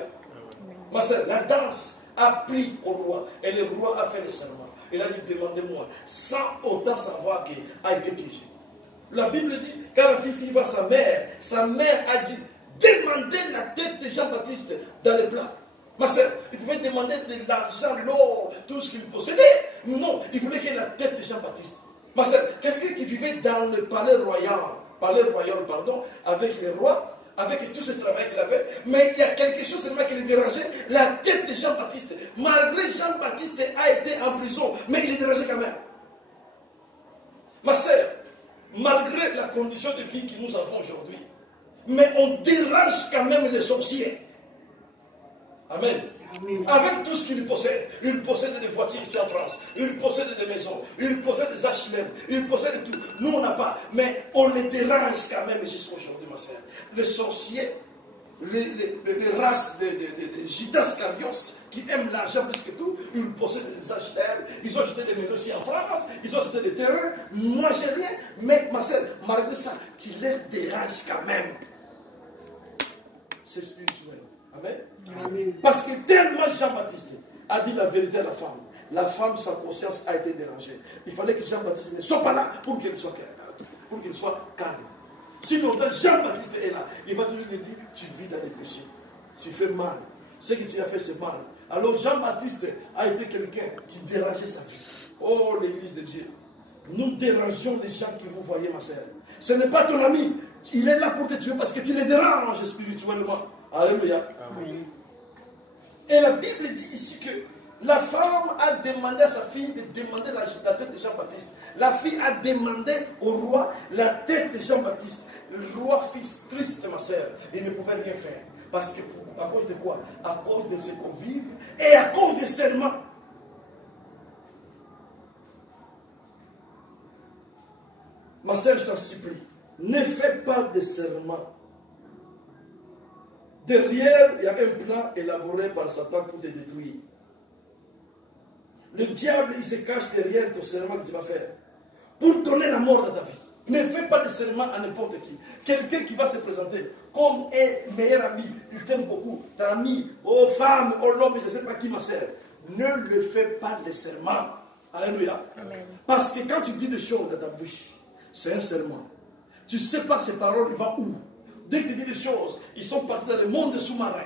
Ma sœur, la danse a pris au roi. Et le roi a fait le serment. Il a dit, demandez-moi, sans autant savoir qu'il a été piégé. La Bible dit, quand la fille va à sa mère a dit, demandez la tête de Jean-Baptiste dans le plat. Ma sœur, il pouvait demander de l'argent, l'or, tout ce qu'il possédait. Non, il voulait qu'il y ait la tête de Jean-Baptiste. Ma sœur, quelqu'un qui vivait dans le palais royal, avec les rois, avec tout ce travail qu'il avait, mais il y a quelque chose seulement qui le dérangeait, la tête de Jean-Baptiste. Malgré Jean-Baptiste a été en prison, mais il est dérangé quand même. Ma sœur, malgré la condition de vie que nous avons aujourd'hui, mais on dérange quand même les sorciers. Amen. Amen. Avec tout ce qu'il possède, il possède des voitures ici en France, il possède des maisons, il possède des HLM, il possède tout. Nous, on n'a pas, mais on les dérange quand même jusqu'à aujourd'hui, ma sœur. Les sorciers, les races de Judas Carios qui aiment l'argent plus que tout, ils possèdent des HLM, ils ont acheté des maisons ici en France, ils ont acheté des terrains. Moi, j'ai rien, mais ma sœur, malgré ça, tu les déranges quand même. C'est spirituel. Amen. Amen. Parce que tellement Jean-Baptiste a dit la vérité à la femme, sa conscience a été dérangée. Il fallait que Jean-Baptiste ne soit pas là pour qu'il soit calme. Sinon, quand Jean-Baptiste est là, il va toujours lui dire, tu vis dans les péchés, tu fais mal. Ce que tu as fait, c'est mal. Alors Jean-Baptiste a été quelqu'un qui dérangeait sa vie. Oh, l'église de Dieu. Nous dérangeons les gens que vous voyez, ma sœur. Ce n'est pas ton ami. Il est là pour te tuer parce que tu les déranges spirituellement. Alléluia. Amen. Et la Bible dit ici que la femme a demandé à sa fille de demander la tête de Jean-Baptiste. La fille a demandé au roi la tête de Jean-Baptiste. Le roi fut triste, ma sœur. Il ne pouvait rien faire. Parce que, à cause de quoi? À cause de ses convives et à cause des serments. Ma sœur, je t'en supplie, ne fais pas de serments. Derrière, il y a un plan élaboré par Satan pour te détruire. Le diable, il se cache derrière ton serment que tu vas faire pour donner la mort à ta vie. Ne fais pas de serment à n'importe qui. Quelqu'un qui va se présenter comme un meilleur ami, il t'aime beaucoup, ta amie, oh femme, oh l'homme, je ne sais pas qui, ma sœur. Ne le fais pas de serment. Alléluia. Amen. Parce que quand tu dis des choses dans ta bouche, c'est un serment. Tu ne sais pas ces paroles, il va où? Dès que tu dis des choses, ils sont partis dans le monde sous-marin.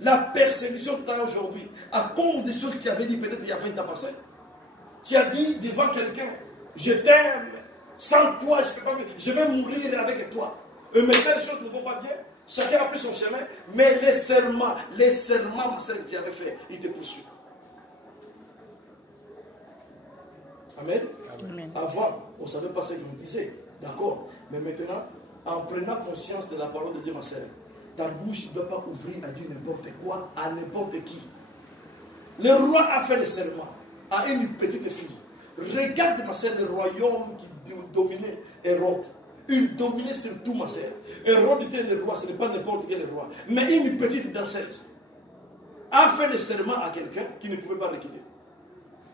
La persécution que tu as aujourd'hui, à cause des choses que tu avais dit peut-être il y a 20 ans passé, tu as dit devant quelqu'un, je t'aime, sans toi je ne peux pas vivre, je vais mourir avec toi. Et maintenant les choses ne vont pas bien, chacun a pris son chemin, mais les serments, ma sœur, que tu avais fait, ils te poursuivent. Amen. Amen. Avant, on ne savait pas ce qu'il nous disait, d'accord, mais maintenant, en prenant conscience de la parole de Dieu, ma sœur, ta bouche ne doit pas ouvrir à dire n'importe quoi à n'importe qui. Le roi a fait le serment à une petite fille. Regarde, ma sœur, le royaume qui dominait Hérode. Il dominait sur tout, ma sœur. Hérode était le roi, ce n'est pas n'importe quel roi, mais une petite danseuse a fait le serment à quelqu'un qui ne pouvait pas liquider.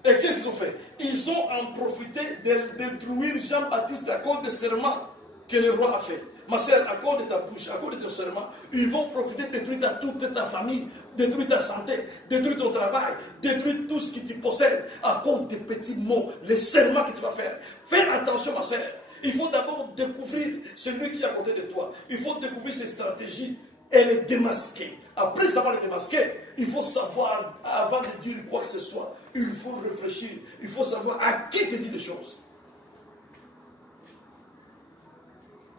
Et qu'est-ce qu'ils ont fait? Ils ont en profité de détruire Jean-Baptiste à cause du serment que le roi a fait. Ma soeur, à cause de ta bouche, à cause de ton serment, ils vont profiter de détruire toute ta famille, détruire ta santé, détruire ton travail, détruire tout ce qui te possède à cause des petits mots, les serments que tu vas faire. Fais attention, ma soeur. Il faut d'abord découvrir celui qui est à côté de toi. Il faut découvrir ses stratégies et les démasquer. Après savoir les démasquer, il faut savoir, avant de dire quoi que ce soit, il faut réfléchir. Il faut savoir à qui te dit des choses.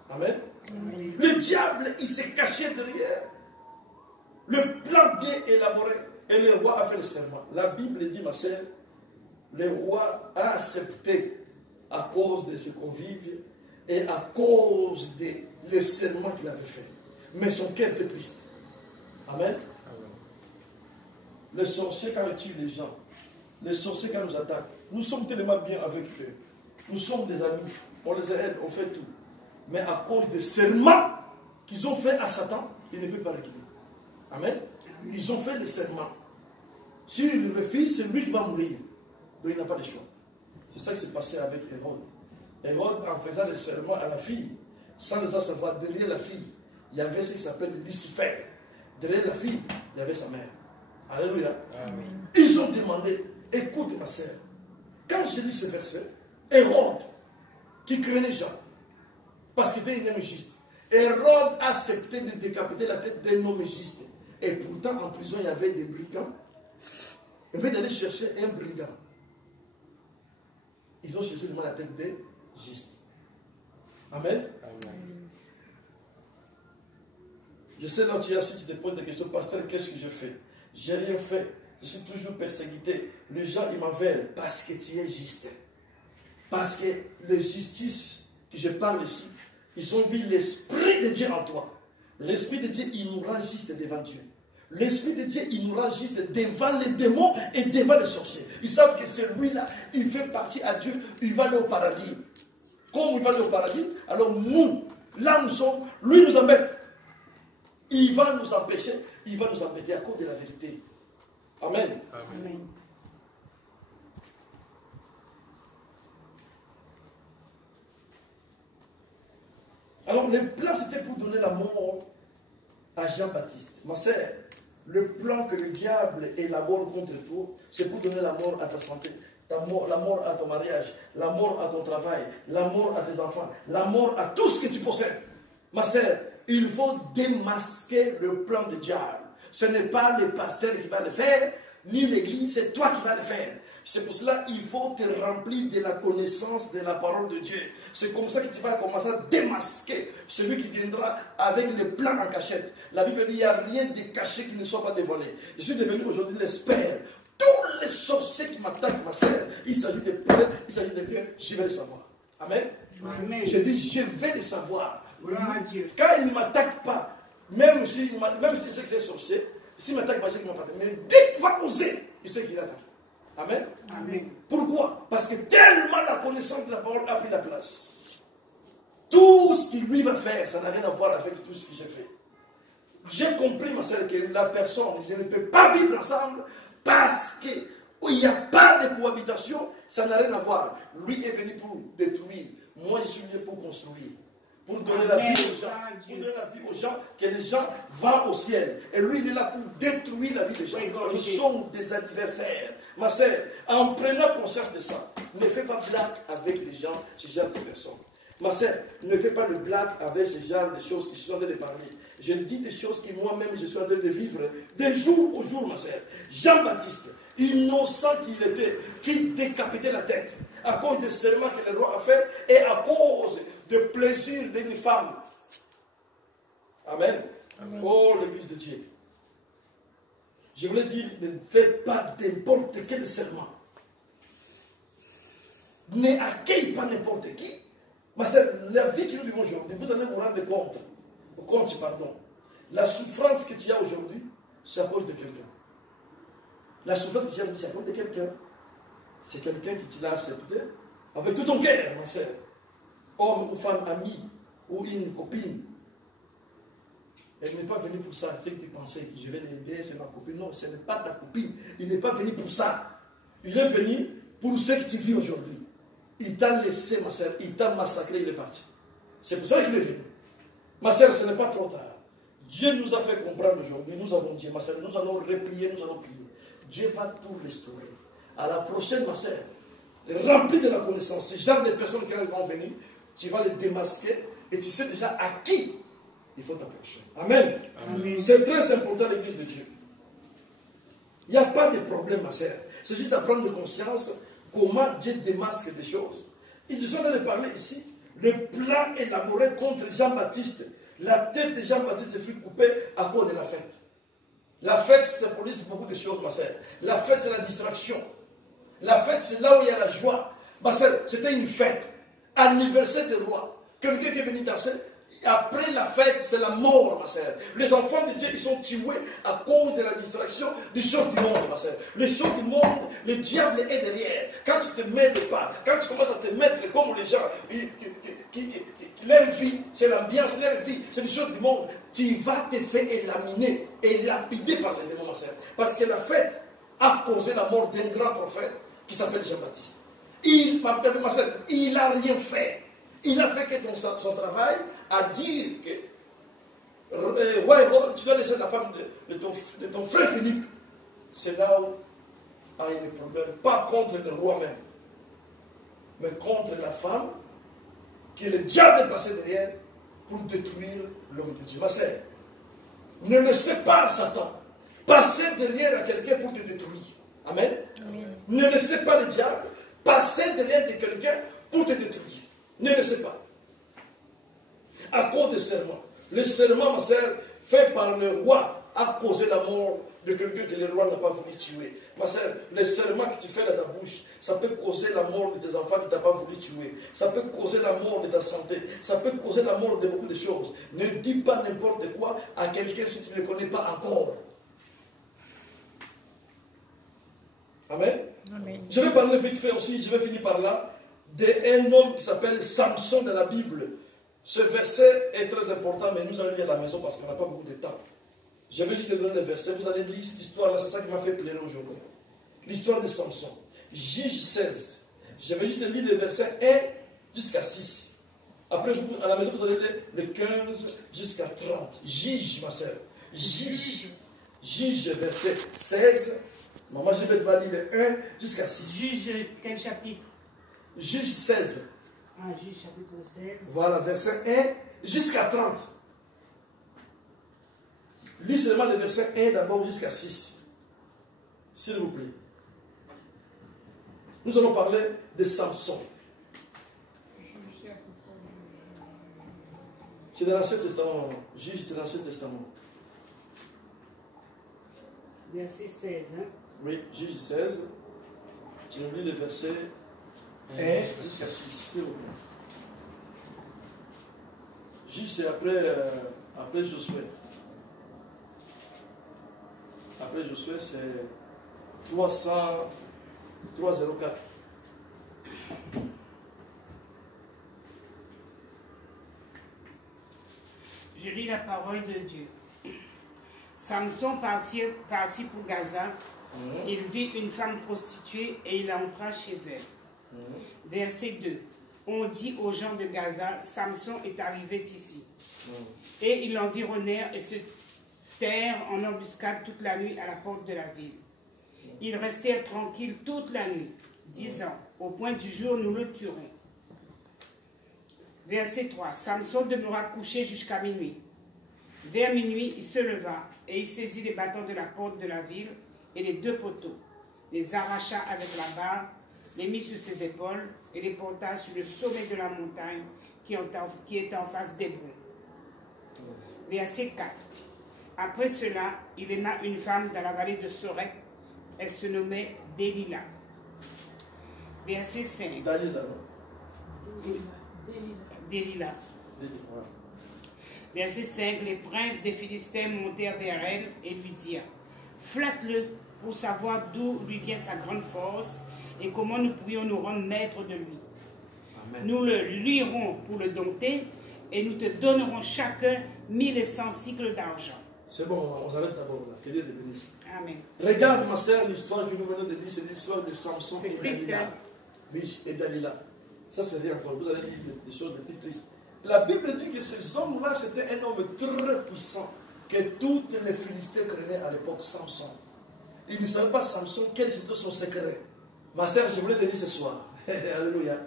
Amen. Amen. Le diable, il s'est caché derrière le plan bien élaboré. Et le roi a fait le serment. La Bible dit, ma sœur, le roi a accepté à cause de ses convives et à cause des serments qu'il avait fait. Mais son cœur était triste. Amen. Amen. Les sorciers, quand ils tuent les gens, les sorciers, quand ils nous attaquent, nous sommes tellement bien avec eux. Nous sommes des amis. On les aide, on fait tout. Mais à cause des serments qu'ils ont fait à Satan, ils ne peuvent pas récupérer. Amen. Ils ont fait les serments. S'il refuse, c'est lui qui va mourir. Donc il n'a pas de choix. C'est ça qui s'est passé avec Hérode. Hérode, en faisant les serments à la fille, sans les savoir, derrière la fille, il y avait ce qui s'appelle Lucifer. Derrière la fille, il y avait sa mère. Alléluia. Amen. Ils ont demandé, écoute ma sœur, quand j'ai lu ce verset, Hérode, qui craignait Jean, parce qu'il était un homme juste, Hérode a accepté de décapiter la tête d'un homme juste. Et pourtant, en prison, il y avait des brigands. Au lieu d'aller chercher un brigand, ils ont cherché la tête des justes. Amen. Amen. Je sais là où tu es, si tu te poses des questions, pasteur, qu'est-ce que je fais? J'ai rien fait. Je suis toujours persécuté. Les gens, ils m'en veulent parce que tu es juste. Parce que la justice que je parle ici, ils ont vu l'Esprit de Dieu en toi. L'Esprit de Dieu, il nous rend juste devant Dieu. L'Esprit de Dieu, il nous rend juste devant les démons et devant les sorciers. Ils savent que celui-là, il fait partie à Dieu, il va aller au paradis. Comme il va aller au paradis, alors nous, là nous sommes, lui nous embête. Il va nous empêcher, il va nous embêter à cause de la vérité. Amen. Amen. Alors, le plan, c'était pour donner la mort à Jean-Baptiste. Ma sœur, le plan que le diable élabore contre toi, c'est pour donner la mort à ta santé, la mort à ton mariage, la mort à ton travail, la mort à tes enfants, la mort à tout ce que tu possèdes. Ma sœur, il faut démasquer le plan du diable. Ce n'est pas le pasteur qui va le faire, ni l'église, c'est toi qui vas le faire. C'est pour cela qu'il faut te remplir de la connaissance de la parole de Dieu. C'est comme ça que tu vas commencer à démasquer celui qui viendra avec les plans en cachette. La Bible dit qu'il n'y a rien de caché qui ne soit pas dévoilé. Je suis devenu aujourd'hui l'expert. Tous les sorciers qui m'attaquent, ma sœur, il s'agit de pleurs, il s'agit de pleurs, je vais les savoir. Amen. Amen. Je dis, je vais les savoir. Quand ils ne m'attaquent pas, même si je sais que c'est sorcier, s'il ne m'attaque pas, je sais qu'il ne m'attaque pas. Mais dès qu'il va oser, il sait qu'il attaque. Amen. Amen. Pourquoi? Parce que tellement la connaissance de la parole a pris la place. Tout ce qu'il lui va faire, ça n'a rien à voir avec tout ce que j'ai fait. J'ai compris, ma sœur, que la personne, ils ne peuvent pas vivre ensemble parce qu'il n'y a pas de cohabitation, ça n'a rien à voir. Lui est venu pour détruire. Moi, je suis venu pour construire. Pour donner la vie aux gens. Pour donner la vie aux gens, que les gens vont au ciel. Et lui, il est là pour détruire la vie des gens. Nous sommes des adversaires. Ma sœur, en prenant conscience de ça, ne fais pas blague avec les gens, ce genre de personnes. Ma sœur, ne fais pas le blague avec ce genre de choses qui sont en train de parler. Je dis des choses que moi-même je suis en train de vivre de jour au jour, ma sœur. Jean-Baptiste, innocent qu'il était, fit décapiter la tête à cause des serments que le roi a fait et à cause de plaisir d'une femme. Amen. Amen. Oh, l'Église de Dieu. Je voulais dire, ne faites pas n'importe quel serment. N'accueillez pas n'importe qui. Mais c'est la vie que nous vivons aujourd'hui. Vous allez vous rendre compte, pardon. La souffrance que tu as aujourd'hui, c'est à cause de quelqu'un. La souffrance que tu as aujourd'hui, c'est à cause de quelqu'un. C'est quelqu'un qui l'a accepté avec tout ton cœur, ma sœur. Homme ou femme, ami ou une copine. Elle n'est pas venue pour ça. Tu sais que tu pensais que je vais l'aider, c'est ma copine. Non, ce n'est pas ta copine. Il n'est pas venu pour ça. Il est venu pour ce que tu vis aujourd'hui. Il t'a laissé, ma soeur. Il t'a massacré, il est parti. C'est pour ça qu'il est venu. Ma soeur, ce n'est pas trop tard. Dieu nous a fait comprendre aujourd'hui. Nous avons dit, ma soeur, nous allons replier, nous allons prier. Dieu va tout restaurer. À la prochaine, ma soeur, rempli de la connaissance, ce genre de personnes qui vont venir, tu vas les démasquer et tu sais déjà à qui il faut t'approcher. Amen. Amen. C'est très important l'église de Dieu. Il n'y a pas de problème, ma soeur. C'est juste d'apprendre de conscience comment Dieu démasque des choses. Ils sont en train de parler ici, le plan élaboré contre Jean-Baptiste. La tête de Jean-Baptiste fut coupée à cause de la fête. La fête, ça produit beaucoup de choses, ma soeur. La fête, c'est la distraction. La fête, c'est là où il y a la joie. Ma soeur, c'était une fête. Anniversaire de roi. Quelqu'un qui est venu danser. Après la fête, c'est la mort, ma soeur. Les enfants de Dieu, ils sont tués à cause de la distraction des choses du monde, ma soeur. Les choses du monde, le diable est derrière. Quand tu te mets le pas, quand tu commences à te mettre comme les gens, leur vie, c'est l'ambiance, leur vie, c'est des choses du monde, tu vas te faire élaminer et lapider par les démons, ma soeur. Parce que la fête a causé la mort d'un grand prophète qui s'appelle Jean-Baptiste. Ma soeur, il n'a rien fait. Il n'a fait que son travail à dire que ouais, tu dois laisser la femme de ton frère Philippe. C'est là où il y a des problèmes. Pas contre le roi même, mais contre la femme que le diable est passé derrière pour détruire l'homme de Dieu. Ma sœur, ne laissez pas Satan passer derrière à quelqu'un pour te détruire. Amen. Amen. Ne laissez pas le diable passer derrière de quelqu'un pour te détruire. Ne laissez pas. À cause des serments. Le serment, ma soeur, fait par le roi, a causé la mort de quelqu'un que le roi n'a pas voulu tuer. Ma soeur, le serment que tu fais dans ta bouche, ça peut causer la mort de tes enfants que tu n'as pas voulu tuer. Ça peut causer la mort de ta santé. Ça peut causer la mort de beaucoup de choses. Ne dis pas n'importe quoi à quelqu'un si tu ne le connais pas encore. Amen. Amen. Je vais parler vite fait aussi, je vais finir par là, d'un homme qui s'appelle Samson dans la Bible. Ce verset est très important, mais nous allons lire à la maison parce qu'on n'a pas beaucoup de temps. Je vais juste te donner le verset. Vous allez lire cette histoire-là, c'est ça qui m'a fait pleurer aujourd'hui. L'histoire de Samson. Juge 16. Je vais juste lire le verset 1 jusqu'à 6. Après, à la maison, vous allez lire le 15 jusqu'à 30. Juge, ma soeur. Juge, verset 16. Maman, je vais te lire le 1 jusqu'à 6. Juge, quel chapitre? Juge 16. Ah, Juge chapitre 16. Voilà, verset 1 jusqu'à 30. Lis seulement le verset 1 d'abord jusqu'à 6. S'il vous plaît. Nous allons parler de Samson. C'est dans l'Ancien Testament. Juge, c'est dans l'Ancien Testament. Verset 16. Hein? Oui, Juge 16. Tu nous lis le verset 1 jusqu'à 6, s'il vous plaît. Juge, c'est après Josué. Après Josué, c'est 304. Je lis la parole de Dieu. Samson partit pour Gaza. Il vit une femme prostituée et il entra chez elle. Verset 2. On dit aux gens de Gaza, Samson est arrivé ici. Et ils l'environnèrent et se terrent en embuscade toute la nuit à la porte de la ville. Ils restèrent tranquilles toute la nuit, disant, au point du jour, nous le tuerons. Verset 3. Samson demeura couché jusqu'à minuit. Vers minuit, il se leva et il saisit les bâtons de la porte de la ville et les deux poteaux, les arracha avec la barre, les mit sur ses épaules et les porta sur le sommet de la montagne qui était en face d'Hébron. Verset 4. Après cela, il aima une femme dans la vallée de Sorek. Elle se nommait Délila. Verset 5. Délila. Verset 5. Les princes des Philistins montèrent vers elle et lui dirent, flatte-le pour savoir d'où lui vient sa grande force et comment nous pourrions nous rendre maîtres de lui. Amen. Nous le lirons pour le dompter et nous te donnerons chacun 1100 cycles d'argent. C'est bon, on s'arrête d'abord là. Que Dieu te bénisse. Amen. Regarde, ma soeur, l'histoire que nous venons de dire, c'est l'histoire de Samson C'est et triste, Dalila. hein? Oui, et Dalila. Ça, c'est rien encore. Vous allez lire des choses les plus tristes. La Bible dit que ces hommes-là, c'était un homme très puissant, que toutes les Philistins craignaient à l'époque, Samson. Ils ne savaient pas, Samson, quel était son secret. Ma soeur, je voulais te dire ce soir. Alléluia.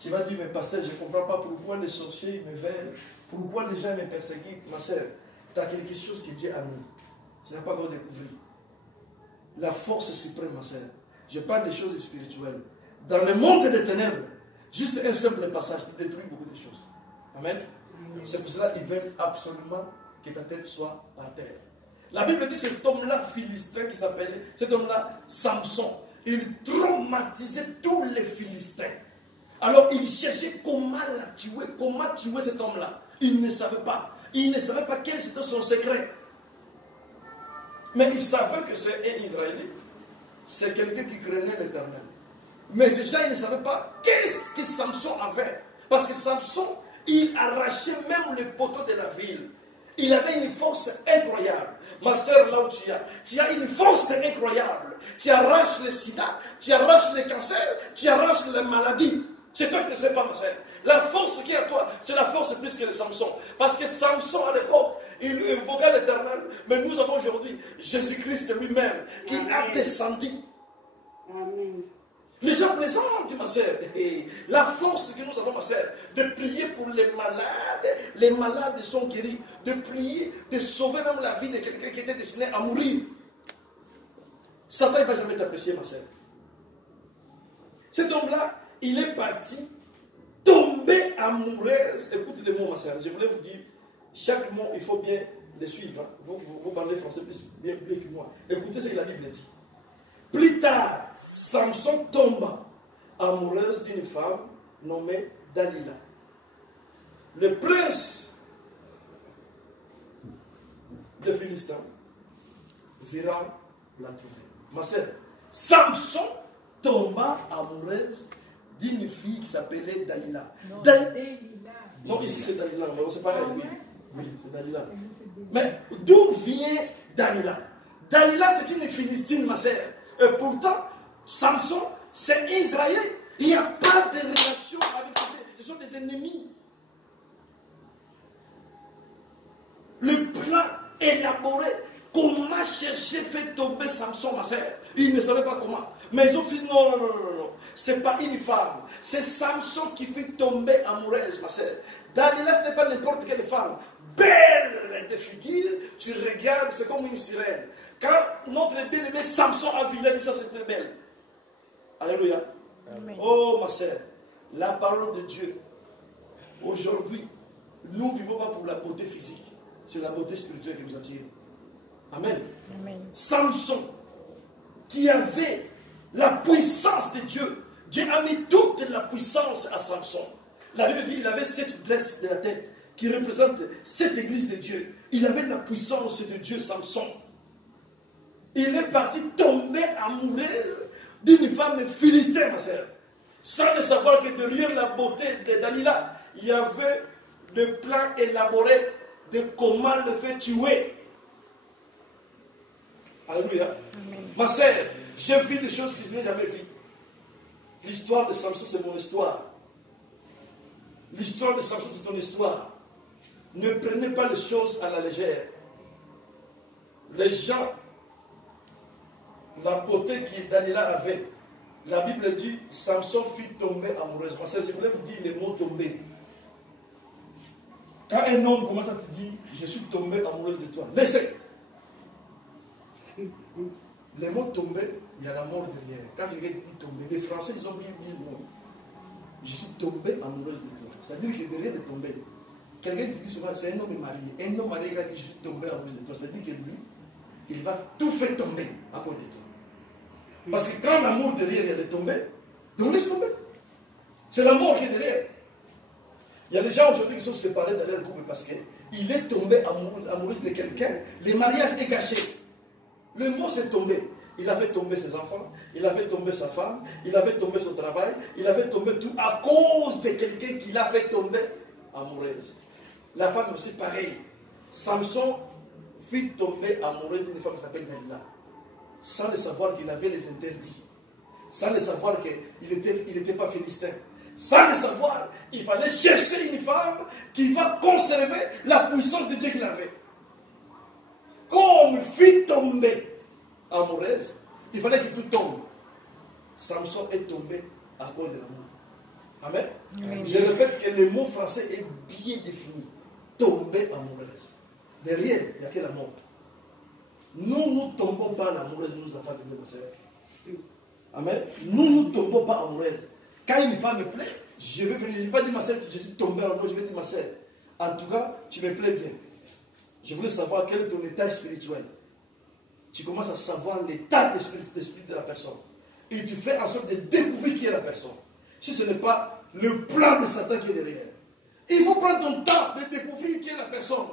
Tu vas dire, mais pasteur, je ne comprends pas pourquoi les sorciers me veulent, pourquoi les gens me persécutent. Ma soeur, tu as quelque chose que Dieu a mis. Tu n'as pas encore découvert. La force suprême, ma soeur. Je parle des choses spirituelles. Dans le monde des ténèbres, juste un simple passage te détruit beaucoup de choses. Amen. C'est pour cela qu'ils veulent absolument que ta tête soit à terre. La Bible dit cet homme-là, Philistin, qui s'appelait, cet homme-là, Samson, il traumatisait tous les Philistins. Alors il cherchait comment la tuer, comment tuer cet homme-là. Il ne savait pas. Il ne savait pas quel était son secret. Mais il savait que c'est un Israélite. C'est quelqu'un qui craignait l'Éternel. Mais ces gens, ils ne savaient pas qu'est-ce que Samson avait. Parce que Samson, il arrachait même les poteaux de la ville. Il avait une force incroyable. Ma soeur, là où tu as une force incroyable. Tu arraches le sida, tu arraches le cancer, tu arraches les maladies. C'est toi qui ne sais pas, ma soeur. La force qui est à toi, c'est la force plus que de Samson. Parce que Samson, à l'époque, il invoqua l'Éternel. Mais nous avons aujourd'hui Jésus-Christ lui-même qui a descendu. Amen. Les gens plaisantent, ma soeur. La force que nous avons, ma soeur, de prier pour les malades sont guéris, de prier, de sauver même la vie de quelqu'un qui était destiné à mourir. Satan ne va jamais t'apprécier, ma soeur. Cet homme-là, il est parti tomber amoureux. Écoutez les mots, ma soeur. Je voulais vous dire, chaque mot, il faut bien le suivre. Hein. Vous parlez français bien que moi. Écoutez ce que la Bible dit. Plus tard, Samson tomba amoureuse d'une femme nommée Dalila. Le prince de Philistins vira la trouver. Ma soeur, Samson tomba amoureuse d'une fille qui s'appelait Dalila. Non, ici c'est Dalila, mais c'est pareil, oui. Oui, c'est Dalila. Mais d'où vient Dalila? Dalila, c'est une Philistine, ma soeur. Et pourtant, Samson, c'est Israël. Il n'y a pas de relation avec ces. Ce sont des ennemis. Le plan élaboré, comment chercher, fait tomber Samson, ma soeur. Il ne savait pas comment. Mais ils ont dit non. C'est pas une femme. C'est Samson qui fait tomber amoureuse, ma soeur. Dalila, ce n'est pas n'importe quelle femme. Belle de figure, tu regardes, c'est comme une sirène. Quand notre bien-aimé Samson a vu, il a dit ça, c'est très belle. Alléluia. Amen. Oh, ma soeur, la parole de Dieu, aujourd'hui, nous ne vivons pas pour la beauté physique. C'est la beauté spirituelle qui nous attire. Amen. Amen. Samson, qui avait la puissance de Dieu, Dieu a mis toute la puissance à Samson. La Bible dit qu'il avait 7 tresses de la tête qui représentent cette église de Dieu. Il avait la puissance de Dieu, Samson. Il est parti tomber amoureuse d'une femme philistine, ma soeur. Sans ne savoir que derrière la beauté de Dalila, il y avait des plans élaborés de comment le faire tuer. Alléluia. Amen. Ma soeur, j'ai vu des choses que je n'ai jamais vues. L'histoire de Samson, c'est mon histoire. L'histoire de Samson, c'est ton histoire. Ne prenez pas les choses à la légère. Les gens, la beauté que Dalila avait, la Bible dit, Samson fit tomber amoureuse. Parce que je voulais vous dire les mots tomber. Quand un homme commence à te dire, je suis tombé amoureuse de toi, laissez. Les mots tomber, il y a la mort derrière. Quand quelqu'un dit tomber, les Français, ils ont bien dit le mot. Je suis tombé amoureuse de toi. C'est-à-dire que derrière de tomber, quelqu'un qui dit souvent, c'est un homme marié. Un homme marié qui dit, je suis tombé amoureuse de toi. C'est-à-dire que lui, il va tout faire tomber à cause de toi. Parce que quand l'amour derrière, il est tombé, donc laisse tomber. C'est la mort qui est derrière. Il y a des gens aujourd'hui qui sont séparés dans leur couple parce qu'il est tombé amoureux de quelqu'un. Le mariage est caché. Le mot c'est tombé. Il avait tombé ses enfants, il avait tombé sa femme, il avait tombé son travail, il avait tombé tout à cause de quelqu'un qui l'a fait tomber. amoureuse. La femme aussi pareil. Samson fit tomber amoureuse d'une femme qui s'appelle Dalila, sans le savoir qu'il avait les interdits, sans le savoir qu'il n'était pas philistin, sans le savoir, il fallait chercher une femme qui va conserver la puissance de Dieu qu'il avait. Comme fit tomber amoureuse, il fallait que tout tombe. Samson est tombé à cause de l'amour. Amen. Amen. Je répète que le mot français est bien défini. Tomber amoureuse. Derrière, il n'y a que l'amour. Nous ne tombons pas amoureuse, nous enfants de ma sœur. Amen. Nous ne tombons pas amoureuses. Quand une femme me plaît, je vais venir. Je ne vais pas dire ma sœur, je suis tombé amoureux, je vais dire ma sœur. En tout cas, tu me plais bien. Je voulais savoir quel est ton état spirituel. Tu commences à savoir l'état d'esprit de la personne. Et tu fais en sorte de découvrir qui est la personne. Si ce n'est pas le plan de Satan qui est derrière. Il faut prendre ton temps de découvrir qui est la personne.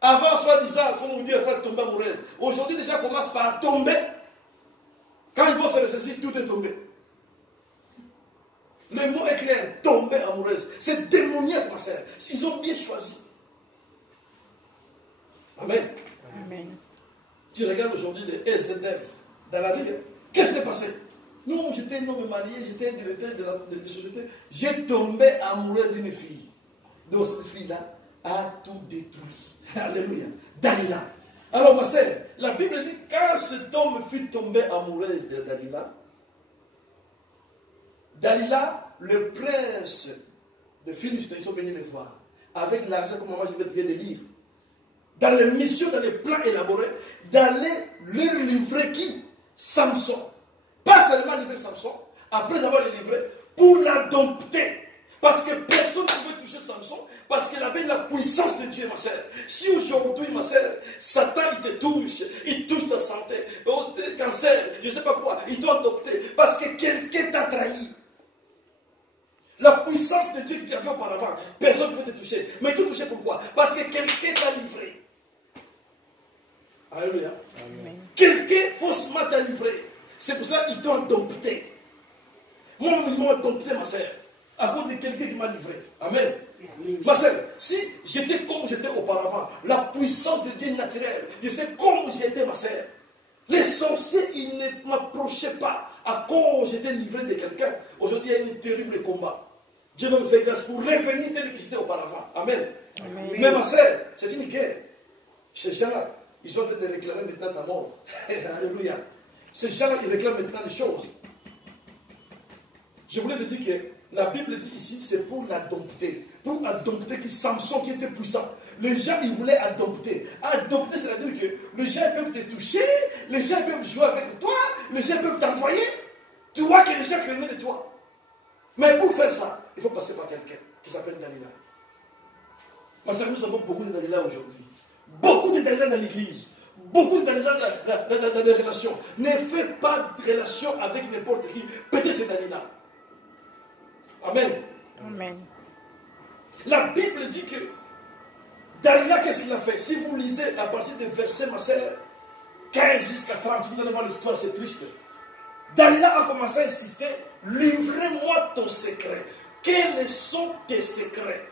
Avant, soi-disant, comme on dit, il faut tomber amoureuse. Aujourd'hui, les gens commencent par tomber. Quand ils vont se ressaisir, tout est tombé. Le mot est clair, tomber amoureuse. C'est démoniaque, ma sœur. Ils ont bien choisi. Amen. Amen. Tu regardes aujourd'hui les SDF dans la rue. Qu'est-ce qui s'est passé? Non, j'étais un homme marié, j'étais un directeur de la société. J'ai tombé amoureux d'une fille. Donc cette fille-là a tout détruit. Alléluia. Dalila. Alors ma sœur, la Bible dit quand cet homme fut tombé amoureuse de Dalila, Dalila, le prince de Philistin, ils sont venus les voir. Avec l'argent, comme moi je viens de lire. Dans les missions, dans les plans élaborés, d'aller leur livrer qui? Samson. Pas seulement livrer Samson, après avoir le livré, pour l'adopter. Parce que personne ne pouvait toucher Samson, parce qu'il avait la puissance de Dieu, ma sœur. Si aujourd'hui, ma sœur, Satan, il touche ta santé, cancer, je ne sais pas quoi, il doit adopter, parce que quelqu'un t'a trahi. La puissance de Dieu que tu avais auparavant, personne ne peut te toucher. Mais tu touché pourquoi? Parce que quelqu'un t'a livré. Alléluia. Quelqu'un faussement t'a livré. C'est pour cela qu'ils t'ont dompté. Moi, ils m'ont dompté, ma sœur, à cause de quelqu'un qui m'a livré. Amen. Ma sœur, si j'étais comme j'étais auparavant, la puissance de Dieu naturelle, je sais comme j'étais, ma sœur. Les sorciers, ils ne m'approchaient pas à cause j'étais livré de quelqu'un. Aujourd'hui, il y a un terrible combat. Dieu me fait grâce pour revenir tel que j'étais auparavant. Amen. Amen. Mais ma sœur, c'est une guerre. Ces gens-là, ils sont en train de réclamer maintenant ta mort. Alléluia. Ces gens-là, ils réclament maintenant des choses. Je voulais te dire que la Bible dit ici, c'est pour l'adopter. Pour adopter qui Samson qui était puissant. Les gens, ils voulaient adopter. Adopter, c'est-à-dire que les gens peuvent te toucher, les gens peuvent jouer avec toi, les gens peuvent t'envoyer. Tu vois que les gens craignaient de toi. Mais pour faire ça, il faut passer par quelqu'un qui s'appelle Dalila. Parce que nous avons beaucoup de Dalila aujourd'hui. Beaucoup de Dalila dans l'église. Beaucoup de Dalila dans les relations. Ne fais pas de relation avec n'importe qui. Peut-être c'est Dalila. Amen. Amen. La Bible dit que Dalila, qu'est-ce qu'il a fait? Si vous lisez à partir du verset, ma sœur, 15 jusqu'à 30, vous allez voir l'histoire, c'est triste. Dalila a commencé à insister, livrez-moi ton secret. Quels sont tes secrets?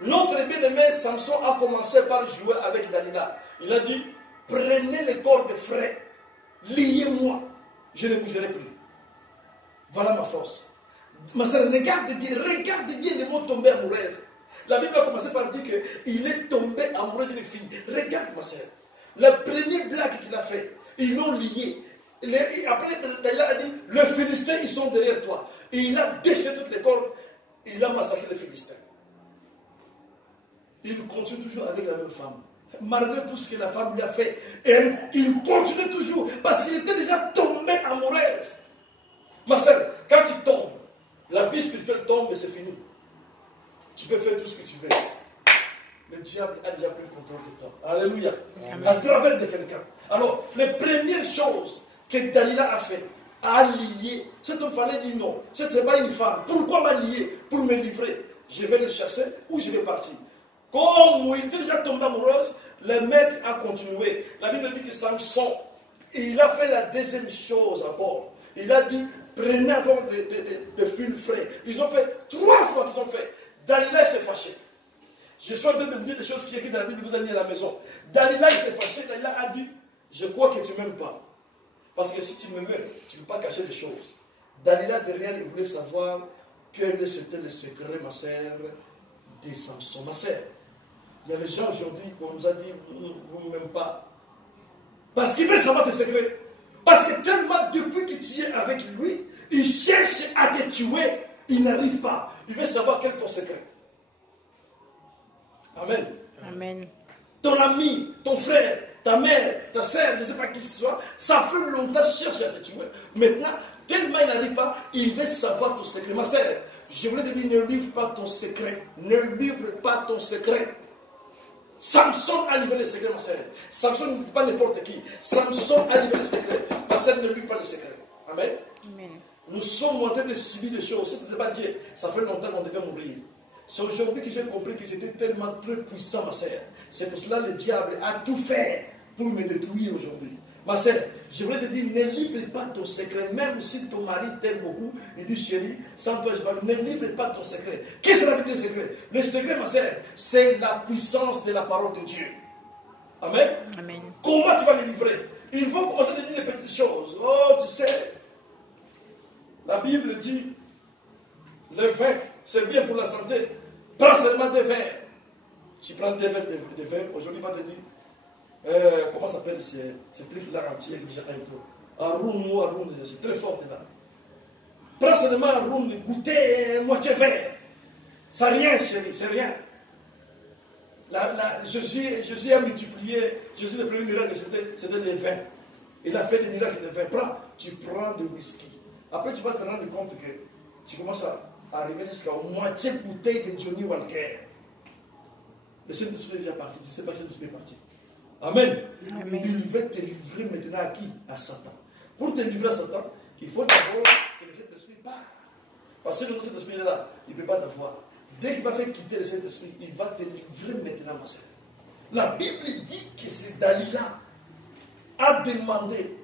Notre bien-aimé Samson a commencé par jouer avec Dalila. Il a dit, prenez les corps de frais, liez-moi, je ne bougerai plus. Voilà ma force. Ma sœur, regarde bien le mot tomber amoureuse. La Bible a commencé par dire qu'il est tombé amoureux d'une fille. Regarde ma sœur. La première blague qu'il a fait, ils l'ont lié. Après, il a dit, les Philistins, ils sont derrière toi. Et il a déchiré toutes les cordes. Il a massacré les Philistins. Il continue toujours avec la même femme. Malgré tout ce que la femme lui a fait. Et il continue toujours. Parce qu'il était déjà tombé amoureuse. Ma sœur, quand tu tombes, la vie spirituelle tombe et c'est fini. Tu peux faire tout ce que tu veux. Le diable a déjà pris le contrôle de toi. Alléluia. Amen. À travers de quelqu'un. Alors, les premières choses que Dalila a fait, a lié. Cet homme fallait dire non. Ce n'est pas une femme. Pourquoi m'a lié? Pour me livrer. Je vais le chasser ou je vais partir. Comme il était déjà tombé amoureuse, le mec a continué. La Bible dit que Samson, il a fait la deuxième chose encore. Il a dit, prenez encore de fil frais. Ils ont fait 3 fois qu'ils ont fait. Dalila s'est fâchée. Je suis en train de vous dire des choses qui sont écrites dans la Bible, vous avez mis à la maison. Dalila, il s'est fâché, Dalila a dit, je crois que tu ne m'aimes pas. Parce que si tu m'aimais, tu ne peux pas cacher les choses. Dalila, derrière, il voulait savoir quel c'était le secret, ma sœur, de Samson. Ma sœur, il y a des gens aujourd'hui qu'on nous a dit, vous ne m'aimez pas. Parce qu'ils veulent savoir tes secrets. Parce que tellement, depuis que tu es avec lui, il cherche à te tuer, il n'arrive pas. Il veut savoir quel est ton secret. Amen. Amen. Ton ami, ton frère, ta mère, ta soeur, je ne sais pas qui que ce soit, ça fait longtemps qu'il cherche à te tuer. Maintenant, tellement il n'arrive pas, il veut savoir ton secret. Ma sœur, je voulais te dire, ne livre pas ton secret. Ne livre pas ton secret. Samson a livré le secret, ma sœur. Samson ne livre pas n'importe qui. Samson a livré le secret. Ma sœur ne livre pas le secret. Amen. Amen. Nous sommes en train de subir des choses. Si ce n'était pas Dieu, ça fait longtemps qu'on devait mourir. C'est aujourd'hui que j'ai compris que j'étais tellement très puissant, ma sœur. C'est pour cela que le diable a tout fait pour me détruire aujourd'hui. Ma sœur, je voulais te dire, ne livre pas ton secret, même si ton mari t'aime beaucoup. Il dit, chérie, sans toi je parle, ne livre pas ton secret. Qu'est-ce que la Bible, le secret? Le secret, ma sœur, c'est la puissance de la parole de Dieu. Amen. Amen. Comment tu vas le livrer? Il faut commencer à te dire des petites choses. Oh, tu sais, la Bible dit, le vin, c'est bien pour la santé. Prends seulement des verres. Tu prends des verres de vin, aujourd'hui, il va te dire, comment s'appelle ces trucs-là entiers que j'ai un peu. Aroum, c'est très fort là. Prends seulement un roum, goûter moitié verre. C'est rien, chérie, c'est rien. Jésus a multiplié, Jésus le premier miracle, c'était le vin. Il a fait des miracles de vin. Tu prends de whisky. Après, tu vas te rendre compte que tu commences à arriver jusqu'à moitié bouteille de Johnny Walker. Le Saint-Esprit est déjà parti. Tu ne sais pas que le Saint-Esprit est parti. Amen. Amen. Il veut te livrer maintenant à qui? À Satan. Pour te livrer à Satan, il faut d'abord que le Saint-Esprit parte. Parce que le Saint-Esprit est là, il ne peut pas t'avoir. Dès qu'il va faire quitter le Saint-Esprit, il va te livrer maintenant, ma sœur. La Bible dit que c'est Dalila a demandé.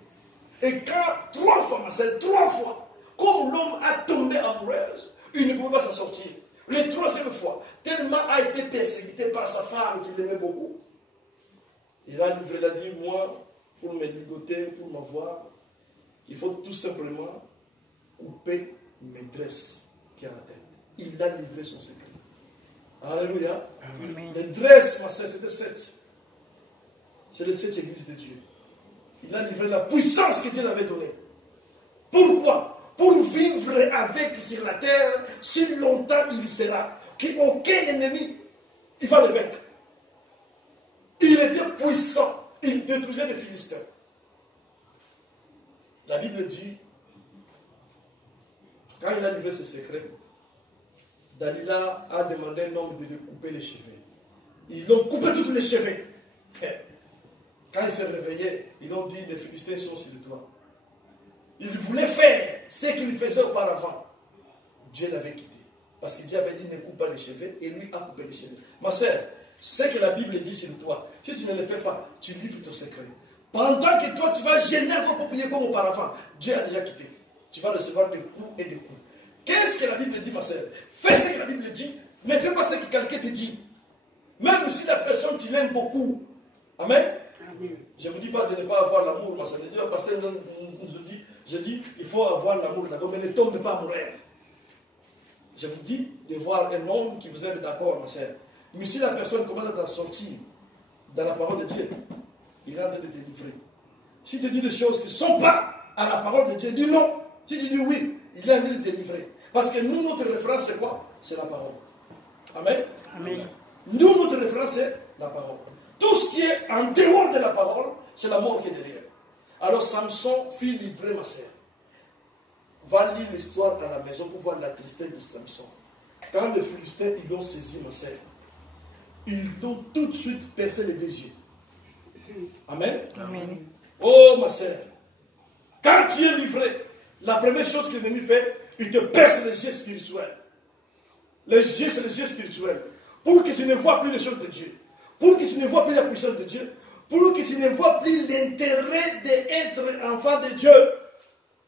Et quand 3 fois, ma sœur, 3 fois, comme l'homme a tombé amoureuse, il ne pouvait pas s'en sortir. La 3e fois, tellement a été persécuté par sa femme qu'il aimait beaucoup, il a livré, il a dit, moi, pour me ligoter, pour m'avoir, il faut tout simplement couper mes tresses qui a la tête. Il a livré son secret. Alléluia. Amen. Les tresses, ma sœur, c'était 7. C'est les 7 églises de Dieu. Il a livré la puissance que Dieu l'avait donnée. Pourquoi? Pour vivre avec sur la terre, si longtemps il sera, qu'aucun ennemi, il va le vaincre. Il était puissant, il détruisait les Philistins. La Bible dit, quand il a livré ce secret, Dalila a demandé à un homme de lui couper les cheveux. Ils l'ont coupé tous les cheveux. Quand il s'est réveillé, ils ont dit, les Philistins sont sur toi. Il voulait faire ce qu'il faisait auparavant. Dieu l'avait quitté. Parce que Dieu avait dit, ne coupe pas les cheveux, et lui a coupé les cheveux. Ma sœur, ce que la Bible dit sur toi, si tu ne le fais pas, tu livres ton secret. Pendant que toi, tu vas gêner encore pour prier comme auparavant, Dieu a déjà quitté. Tu vas recevoir des coups et des coups. Qu'est-ce que la Bible dit, ma sœur? Fais ce que la Bible dit, mais fais pas ce que quelqu'un te dit. Même si la personne, tu l'aimes beaucoup. Amen. Je ne vous dis pas de ne pas avoir l'amour, ma sœur. Le pasteur nous dit, je dis, il faut avoir l'amour, mais ne tombe pas amoureuse. Je vous dis de voir un homme qui vous aime, d'accord, ma sœur. Mais si la personne commence à t'en sortir dans la parole de Dieu, il est en train de te livrer. Si tu dis des choses qui ne sont pas à la parole de Dieu, dis non. Si tu dis oui, il est en train de te livrer. Parce que nous, notre référence, c'est quoi? C'est la parole. Amen. Amen. Nous, notre référence, c'est la parole. Tout ce qui est en dehors de la parole, c'est la mort qui est derrière. Alors Samson fit livrer, ma sœur. Va lire l'histoire à la maison pour voir la tristesse de Samson. Quand les Philistins, ils l'ont saisi, ma sœur, ils l'ont tout de suite percé les 2 yeux. Amen. Amen. Oh, ma sœur, quand tu es livré, la première chose que l'ennemi fait, il te perce les yeux spirituels. Les yeux, c'est les yeux spirituels. Pour que tu ne vois plus les choses de Dieu. Pour que tu ne vois plus la puissance de Dieu. Pour que tu ne vois plus l'intérêt d'être enfant de Dieu.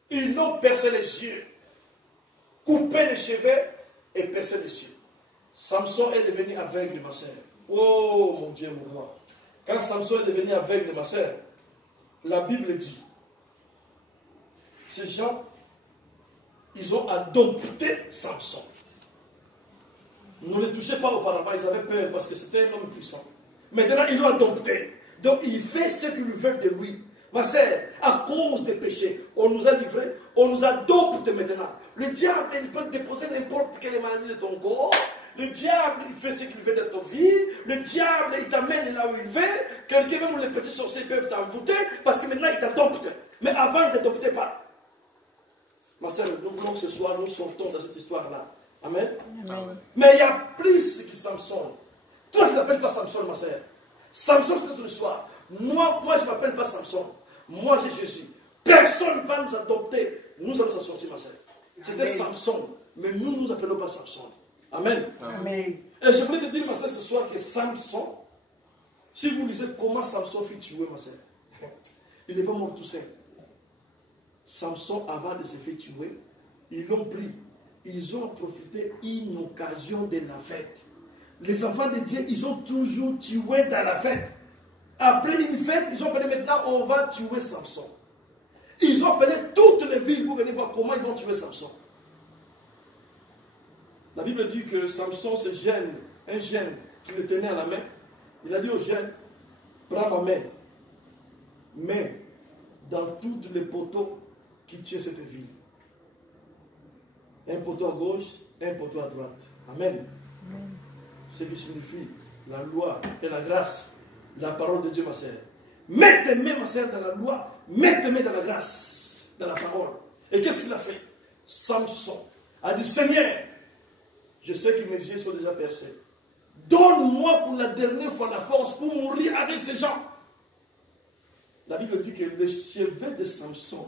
Ils l'ont percé les yeux. Coupé les cheveux et percé les yeux. Samson est devenu aveugle, ma sœur. Oh mon Dieu, mon roi. Quand Samson est devenu aveugle, ma sœur, la Bible dit, ces gens, ils ont adopté Samson. Ne les touchez pas auparavant, ils avaient peur parce que c'était un homme puissant. Maintenant, ils l'ont adopté. Donc, il fait ce qu'ils veulent de lui. Ma sœur, à cause des péchés, on nous a livrés, on nous adopte maintenant. Le diable, il peut déposer n'importe quelle maladie de ton corps. Le diable, il fait ce qu'il veut de ta vie. Le diable, il t'amène là où il veut. Quelqu'un, même les petits sorciers peuvent t'envoûter parce que maintenant, il t'adopte. Mais avant, il ne t'adoptait pas. Ma sœur, nous voulons que ce soir, nous sortons de cette histoire-là. Amen. Amen. Mais il y a plus que Samson. Toi, tu ne t'appelles pas Samson, ma sœur. Samson, c'est notre histoire. Moi, je ne m'appelle pas Samson. Moi, j'ai Jésus. Personne ne va nous adopter. Nous allons s'en sortir, ma sœur. C'était Samson. Mais nous ne nous appelons pas Samson. Amen. Amen. Et je voulais te dire, ma sœur, ce soir que Samson, si vous lisez comment Samson fut tué, ma sœur, il n'est pas mort tout seul. Samson, avant de se faire tuer, ils l'ont pris. Ils ont profité d'une occasion de la fête. Les enfants de Dieu, ils ont toujours tué dans la fête. Après une fête, ils ont appelé maintenant, on va tuer Samson. Ils ont appelé toutes les villes pour venir voir comment ils vont tuer Samson. La Bible dit que Samson, c'est un jeune qui le tenait à la main. Il a dit au jeune, prends ma main. Mais dans tous les poteaux qui tiennent cette ville. Un poteau à gauche, un poteau à droite. Amen. Amen. Ce qui signifie la loi et la grâce, la parole de Dieu, ma sœur. Mets tes mains, ma sœur, dans la loi, mets tes mains dans la grâce, dans la parole. Et qu'est-ce qu'il a fait? Samson a dit, Seigneur, je sais que mes yeux sont déjà percés. Donne-moi pour la dernière fois la force pour mourir avec ces gens. La Bible dit que le cheveu de Samson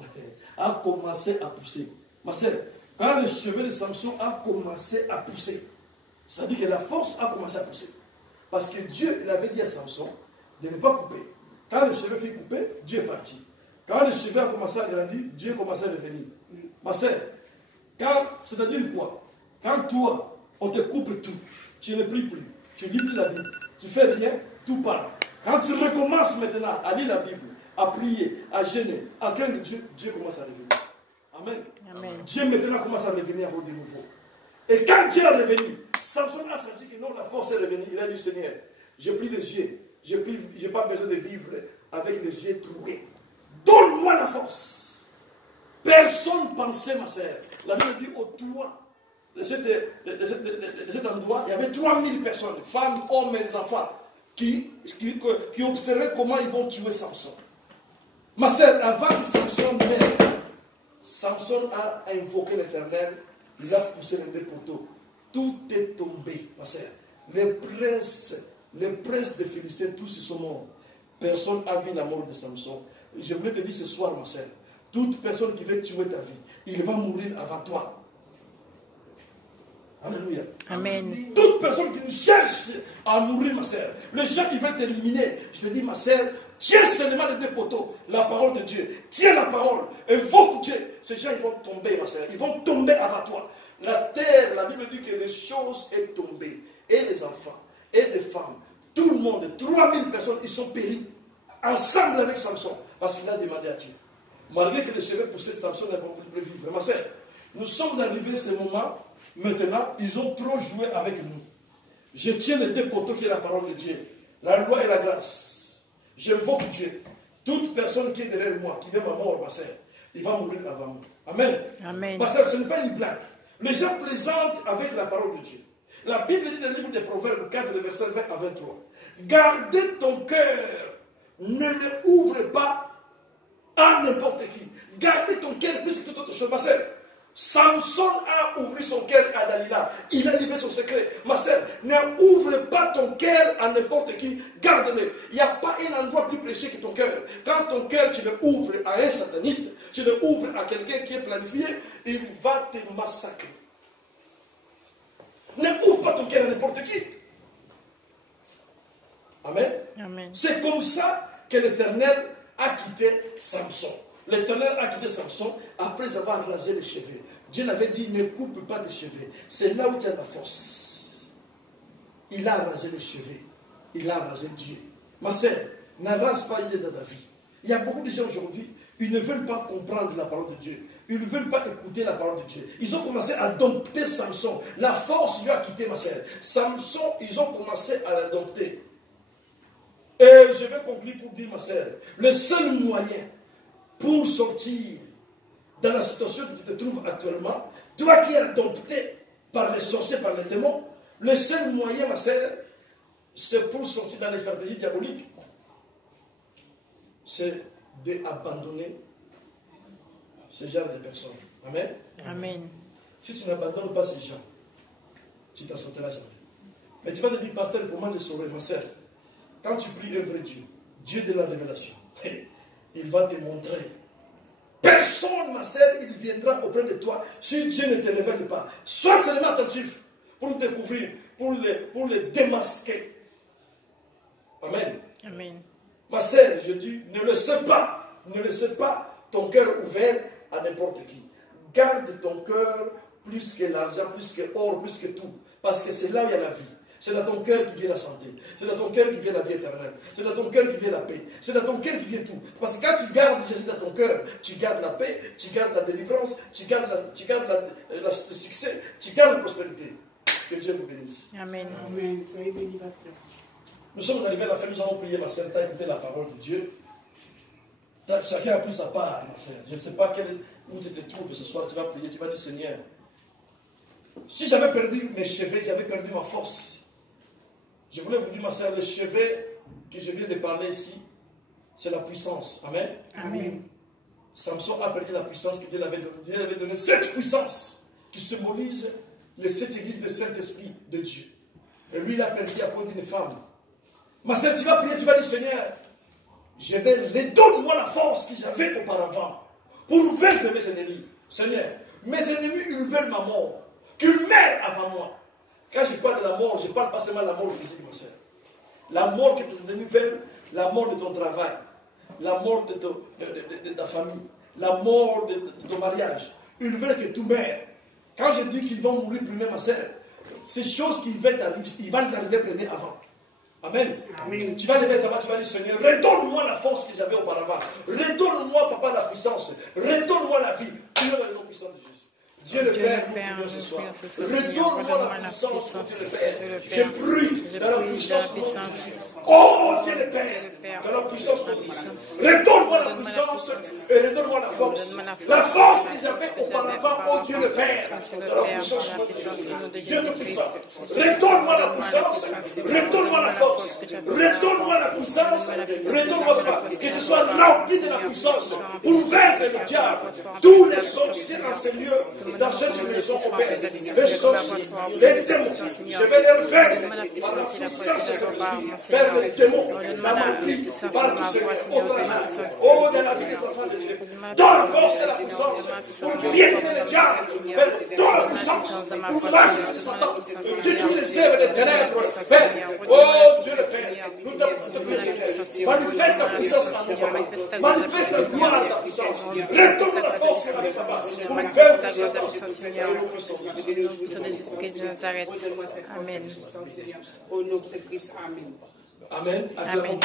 a commencé à pousser. Ma sœur, quand le cheveu de Samson a commencé à pousser, c'est-à-dire que la force a commencé à pousser. Parce que Dieu, il avait dit à Samson de ne pas couper. Quand le cheveu fut coupé, Dieu est parti. Quand le cheveu a commencé à grandir, Dieu a commencé à revenir. Ma sœur, c'est-à-dire quoi? Quand toi, on te coupe tout, tu ne pries plus, tu lis plus la Bible, tu fais rien, tout part. Quand tu recommences maintenant à lire la Bible, à prier, à jeûner, à craindre Dieu, Dieu commence à revenir. Amen. Amen. Dieu maintenant commence à revenir de nouveau. Et quand Dieu est revenu, Samson a senti que non, la force est revenue. Il a dit, Seigneur, j'ai pris les yeux, je n'ai pas besoin de vivre avec les yeux troués. Donne-moi la force. Personne pensait, ma sœur. La Bible dit au toit de cet endroit, il y avait 3000 personnes, femmes, hommes et enfants, qui observaient comment ils vont tuer Samson. Ma sœur, avant que Samson meure, Samson a invoqué l'Éternel, il a poussé les deux poteaux. Tout est tombé, ma sœur. Les princes des Philistins, tous ils sont morts. Personne n'a vu la mort de Samson. Je voulais te dire ce soir, ma sœur, toute personne qui veut tuer ta vie, il va mourir avant toi. Alléluia. Amen. Toute personne qui cherche à mourir, ma sœur, les gens qui veulent t'éliminer, je te dis, ma sœur, tiens seulement les deux poteaux, la parole de Dieu. Tiens la parole, invoque Dieu. Ces gens, ils vont tomber, ma sœur. Ils vont tomber avant toi. La terre, la Bible dit que les choses sont tombées. Et les enfants, et les femmes, tout le monde, 3000 personnes, ils sont péris. Ensemble avec Samson. Parce qu'il a demandé à Dieu. Malgré que les cheveux poussaient, Samson n'a pas pu vivre. Ma sœur, nous sommes arrivés à ce moment. Maintenant, ils ont trop joué avec nous. Je tiens les deux poteaux qui est la parole de Dieu. La loi et la grâce. J'invoque Dieu. Toute personne qui est derrière moi, qui veut ma mort, ma sœur, il va mourir avant moi. Amen. Amen. Ma sœur, ce n'est pas une blague. Les gens plaisantent avec la parole de Dieu. La Bible dit dans le livre des Proverbes 4, verset 20 à 23. Gardez ton cœur. Ne le ouvre pas à n'importe qui. Gardez ton cœur plus que toute autre chose. Ma sœur, Samson a ouvert son cœur à Dalila. Il a livré son secret. Ma sœur, n'ouvre pas ton cœur à n'importe qui. Garde-le. Il n'y a pas un endroit plus précieux que ton cœur. Quand ton cœur, tu le ouvres à un sataniste, tu le ouvres à quelqu'un qui est planifié, il va te massacrer. N'ouvre pas ton cœur à n'importe qui. Amen. Amen. C'est comme ça que l'Éternel a quitté Samson. L'Éternel a quitté Samson après avoir rasé les cheveux. Dieu l'avait dit, ne coupe pas tes cheveux. C'est là où tu as la force. il a rasé les cheveux. Il a rasé Dieu. Ma sœur, n'arrase pas l'idée dans ta vie. Il y a beaucoup de gens aujourd'hui, ils ne veulent pas comprendre la parole de Dieu. Ils ne veulent pas écouter la parole de Dieu. Ils ont commencé à dompter Samson. La force lui a quitté, ma sœur. Samson, ils ont commencé à la dompter. Et je vais conclure pour dire, ma sœur, le seul moyen pour sortir dans la situation que tu te trouves actuellement, toi qui es dompté par les sorciers, par les démons, le seul moyen, ma sœur, c'est pour sortir dans les stratégies diaboliques, c'est d'abandonner ce genre de personnes. Amen. Amen. Si tu n'abandonnes pas ces gens, tu t'en sortiras jamais. Mais tu vas te dire, pasteur, comment je saurai, ma sœur? Quand tu pries un vrai Dieu, Dieu de la révélation, il va te montrer. Personne, ma sœur, il viendra auprès de toi si Dieu ne te révèle pas. Sois seulement attentif pour découvrir, pour les démasquer. Amen. Amen. Ma sœur, je dis, ne laisse pas ton cœur ouvert à n'importe qui. Garde ton cœur plus que l'argent, plus que l'or, plus que tout. Parce que c'est là où il y a la vie. C'est dans ton cœur qui vient la santé. C'est dans ton cœur qui vient la vie éternelle. C'est dans ton cœur qui vient la paix. C'est dans ton cœur qui vient tout. Parce que quand tu gardes Jésus dans ton cœur, tu gardes la paix, tu gardes la délivrance, tu gardes le succès, tu gardes la prospérité. Que Dieu vous bénisse. Amen. Amen. Soyez bénis, pasteur. Nous sommes arrivés à la fin, nous allons prier, ma sœur, tu as écouté la parole de Dieu. Chacun a pris sa part, ma sœur. Je ne sais pas où tu te trouves ce soir, tu vas prier, tu vas dire, Seigneur, si j'avais perdu mes cheveux, j'avais perdu ma force. Je voulais vous dire, ma sœur, les cheveux que je viens de parler ici, c'est la puissance. Amen. Amen. Samson a perdu la puissance que Dieu lui avait donnée. Dieu lui avait donné cette puissance qui symbolise les 7 églises du Saint-Esprit de Dieu. Et lui, il a perdu à cause d'une femme. Ma sœur, tu vas prier, tu vas dire, Seigneur, redonne-moi la force que j'avais auparavant pour vaincre mes ennemis. Seigneur, mes ennemis, ils veulent ma mort. Qu'ils meurent avant moi. Quand je parle de la mort, je ne parle pas seulement de la mort physique, ma sœur. La mort que tes ennemis veulent, la mort de ton travail, la mort de ta famille, la mort de ton mariage. Ils veulent que tout meure. Quand je dis qu'ils vont mourir premier, ma sœur, ces choses qui veulent t'arriver, ils vont t'arriver premier avant. Amen. Amen. Tu vas lever ta main, tu vas dire, Seigneur, redonne-moi la force que j'avais auparavant. Redonne-moi, papa, la puissance. Redonne-moi la vie. Tu vas le nom puissant de Jésus. Dieu le Père, nous prions ce soir. Redonne-moi la puissance, Dieu le Père. Je prie dans la puissance de Jésus. Oh Dieu le Père, dans la puissance de Jésus. Redonne-moi la puissance et redonne-moi la force. La force que j'avais auparavant, oh Dieu le Père, dans la puissance de Jésus. Dieu le puissant. Redonne-moi la puissance, redonne-moi la force, redonne-moi la puissance, redonne-moi que je sois rempli de la puissance pour vaincre le diable. Tous les sorciers en ce lieu, dans cette maison au Père, les sorciers, les démons, je vais les vaincre par la puissance de Saint-Esprit, vers les démons, dans ma vie, par tout ce au travail, oh, dans la vie des enfants de Dieu, dans la force et la puissance, pour piétiner le diable, dans la puissance, pour masser les Satan, pour détruire les œuvres des ténèbres, Père, oh Dieu le Père, nous te prions, Seigneur, manifeste ta puissance dans nos parents, manifeste ta gloire dans ta puissance, retourne la force et la force, pour vaincre Satan. Seigneur, sur les esprits de Nazareth. Amen. Au nom de Christ, Amen. Amen. Amen.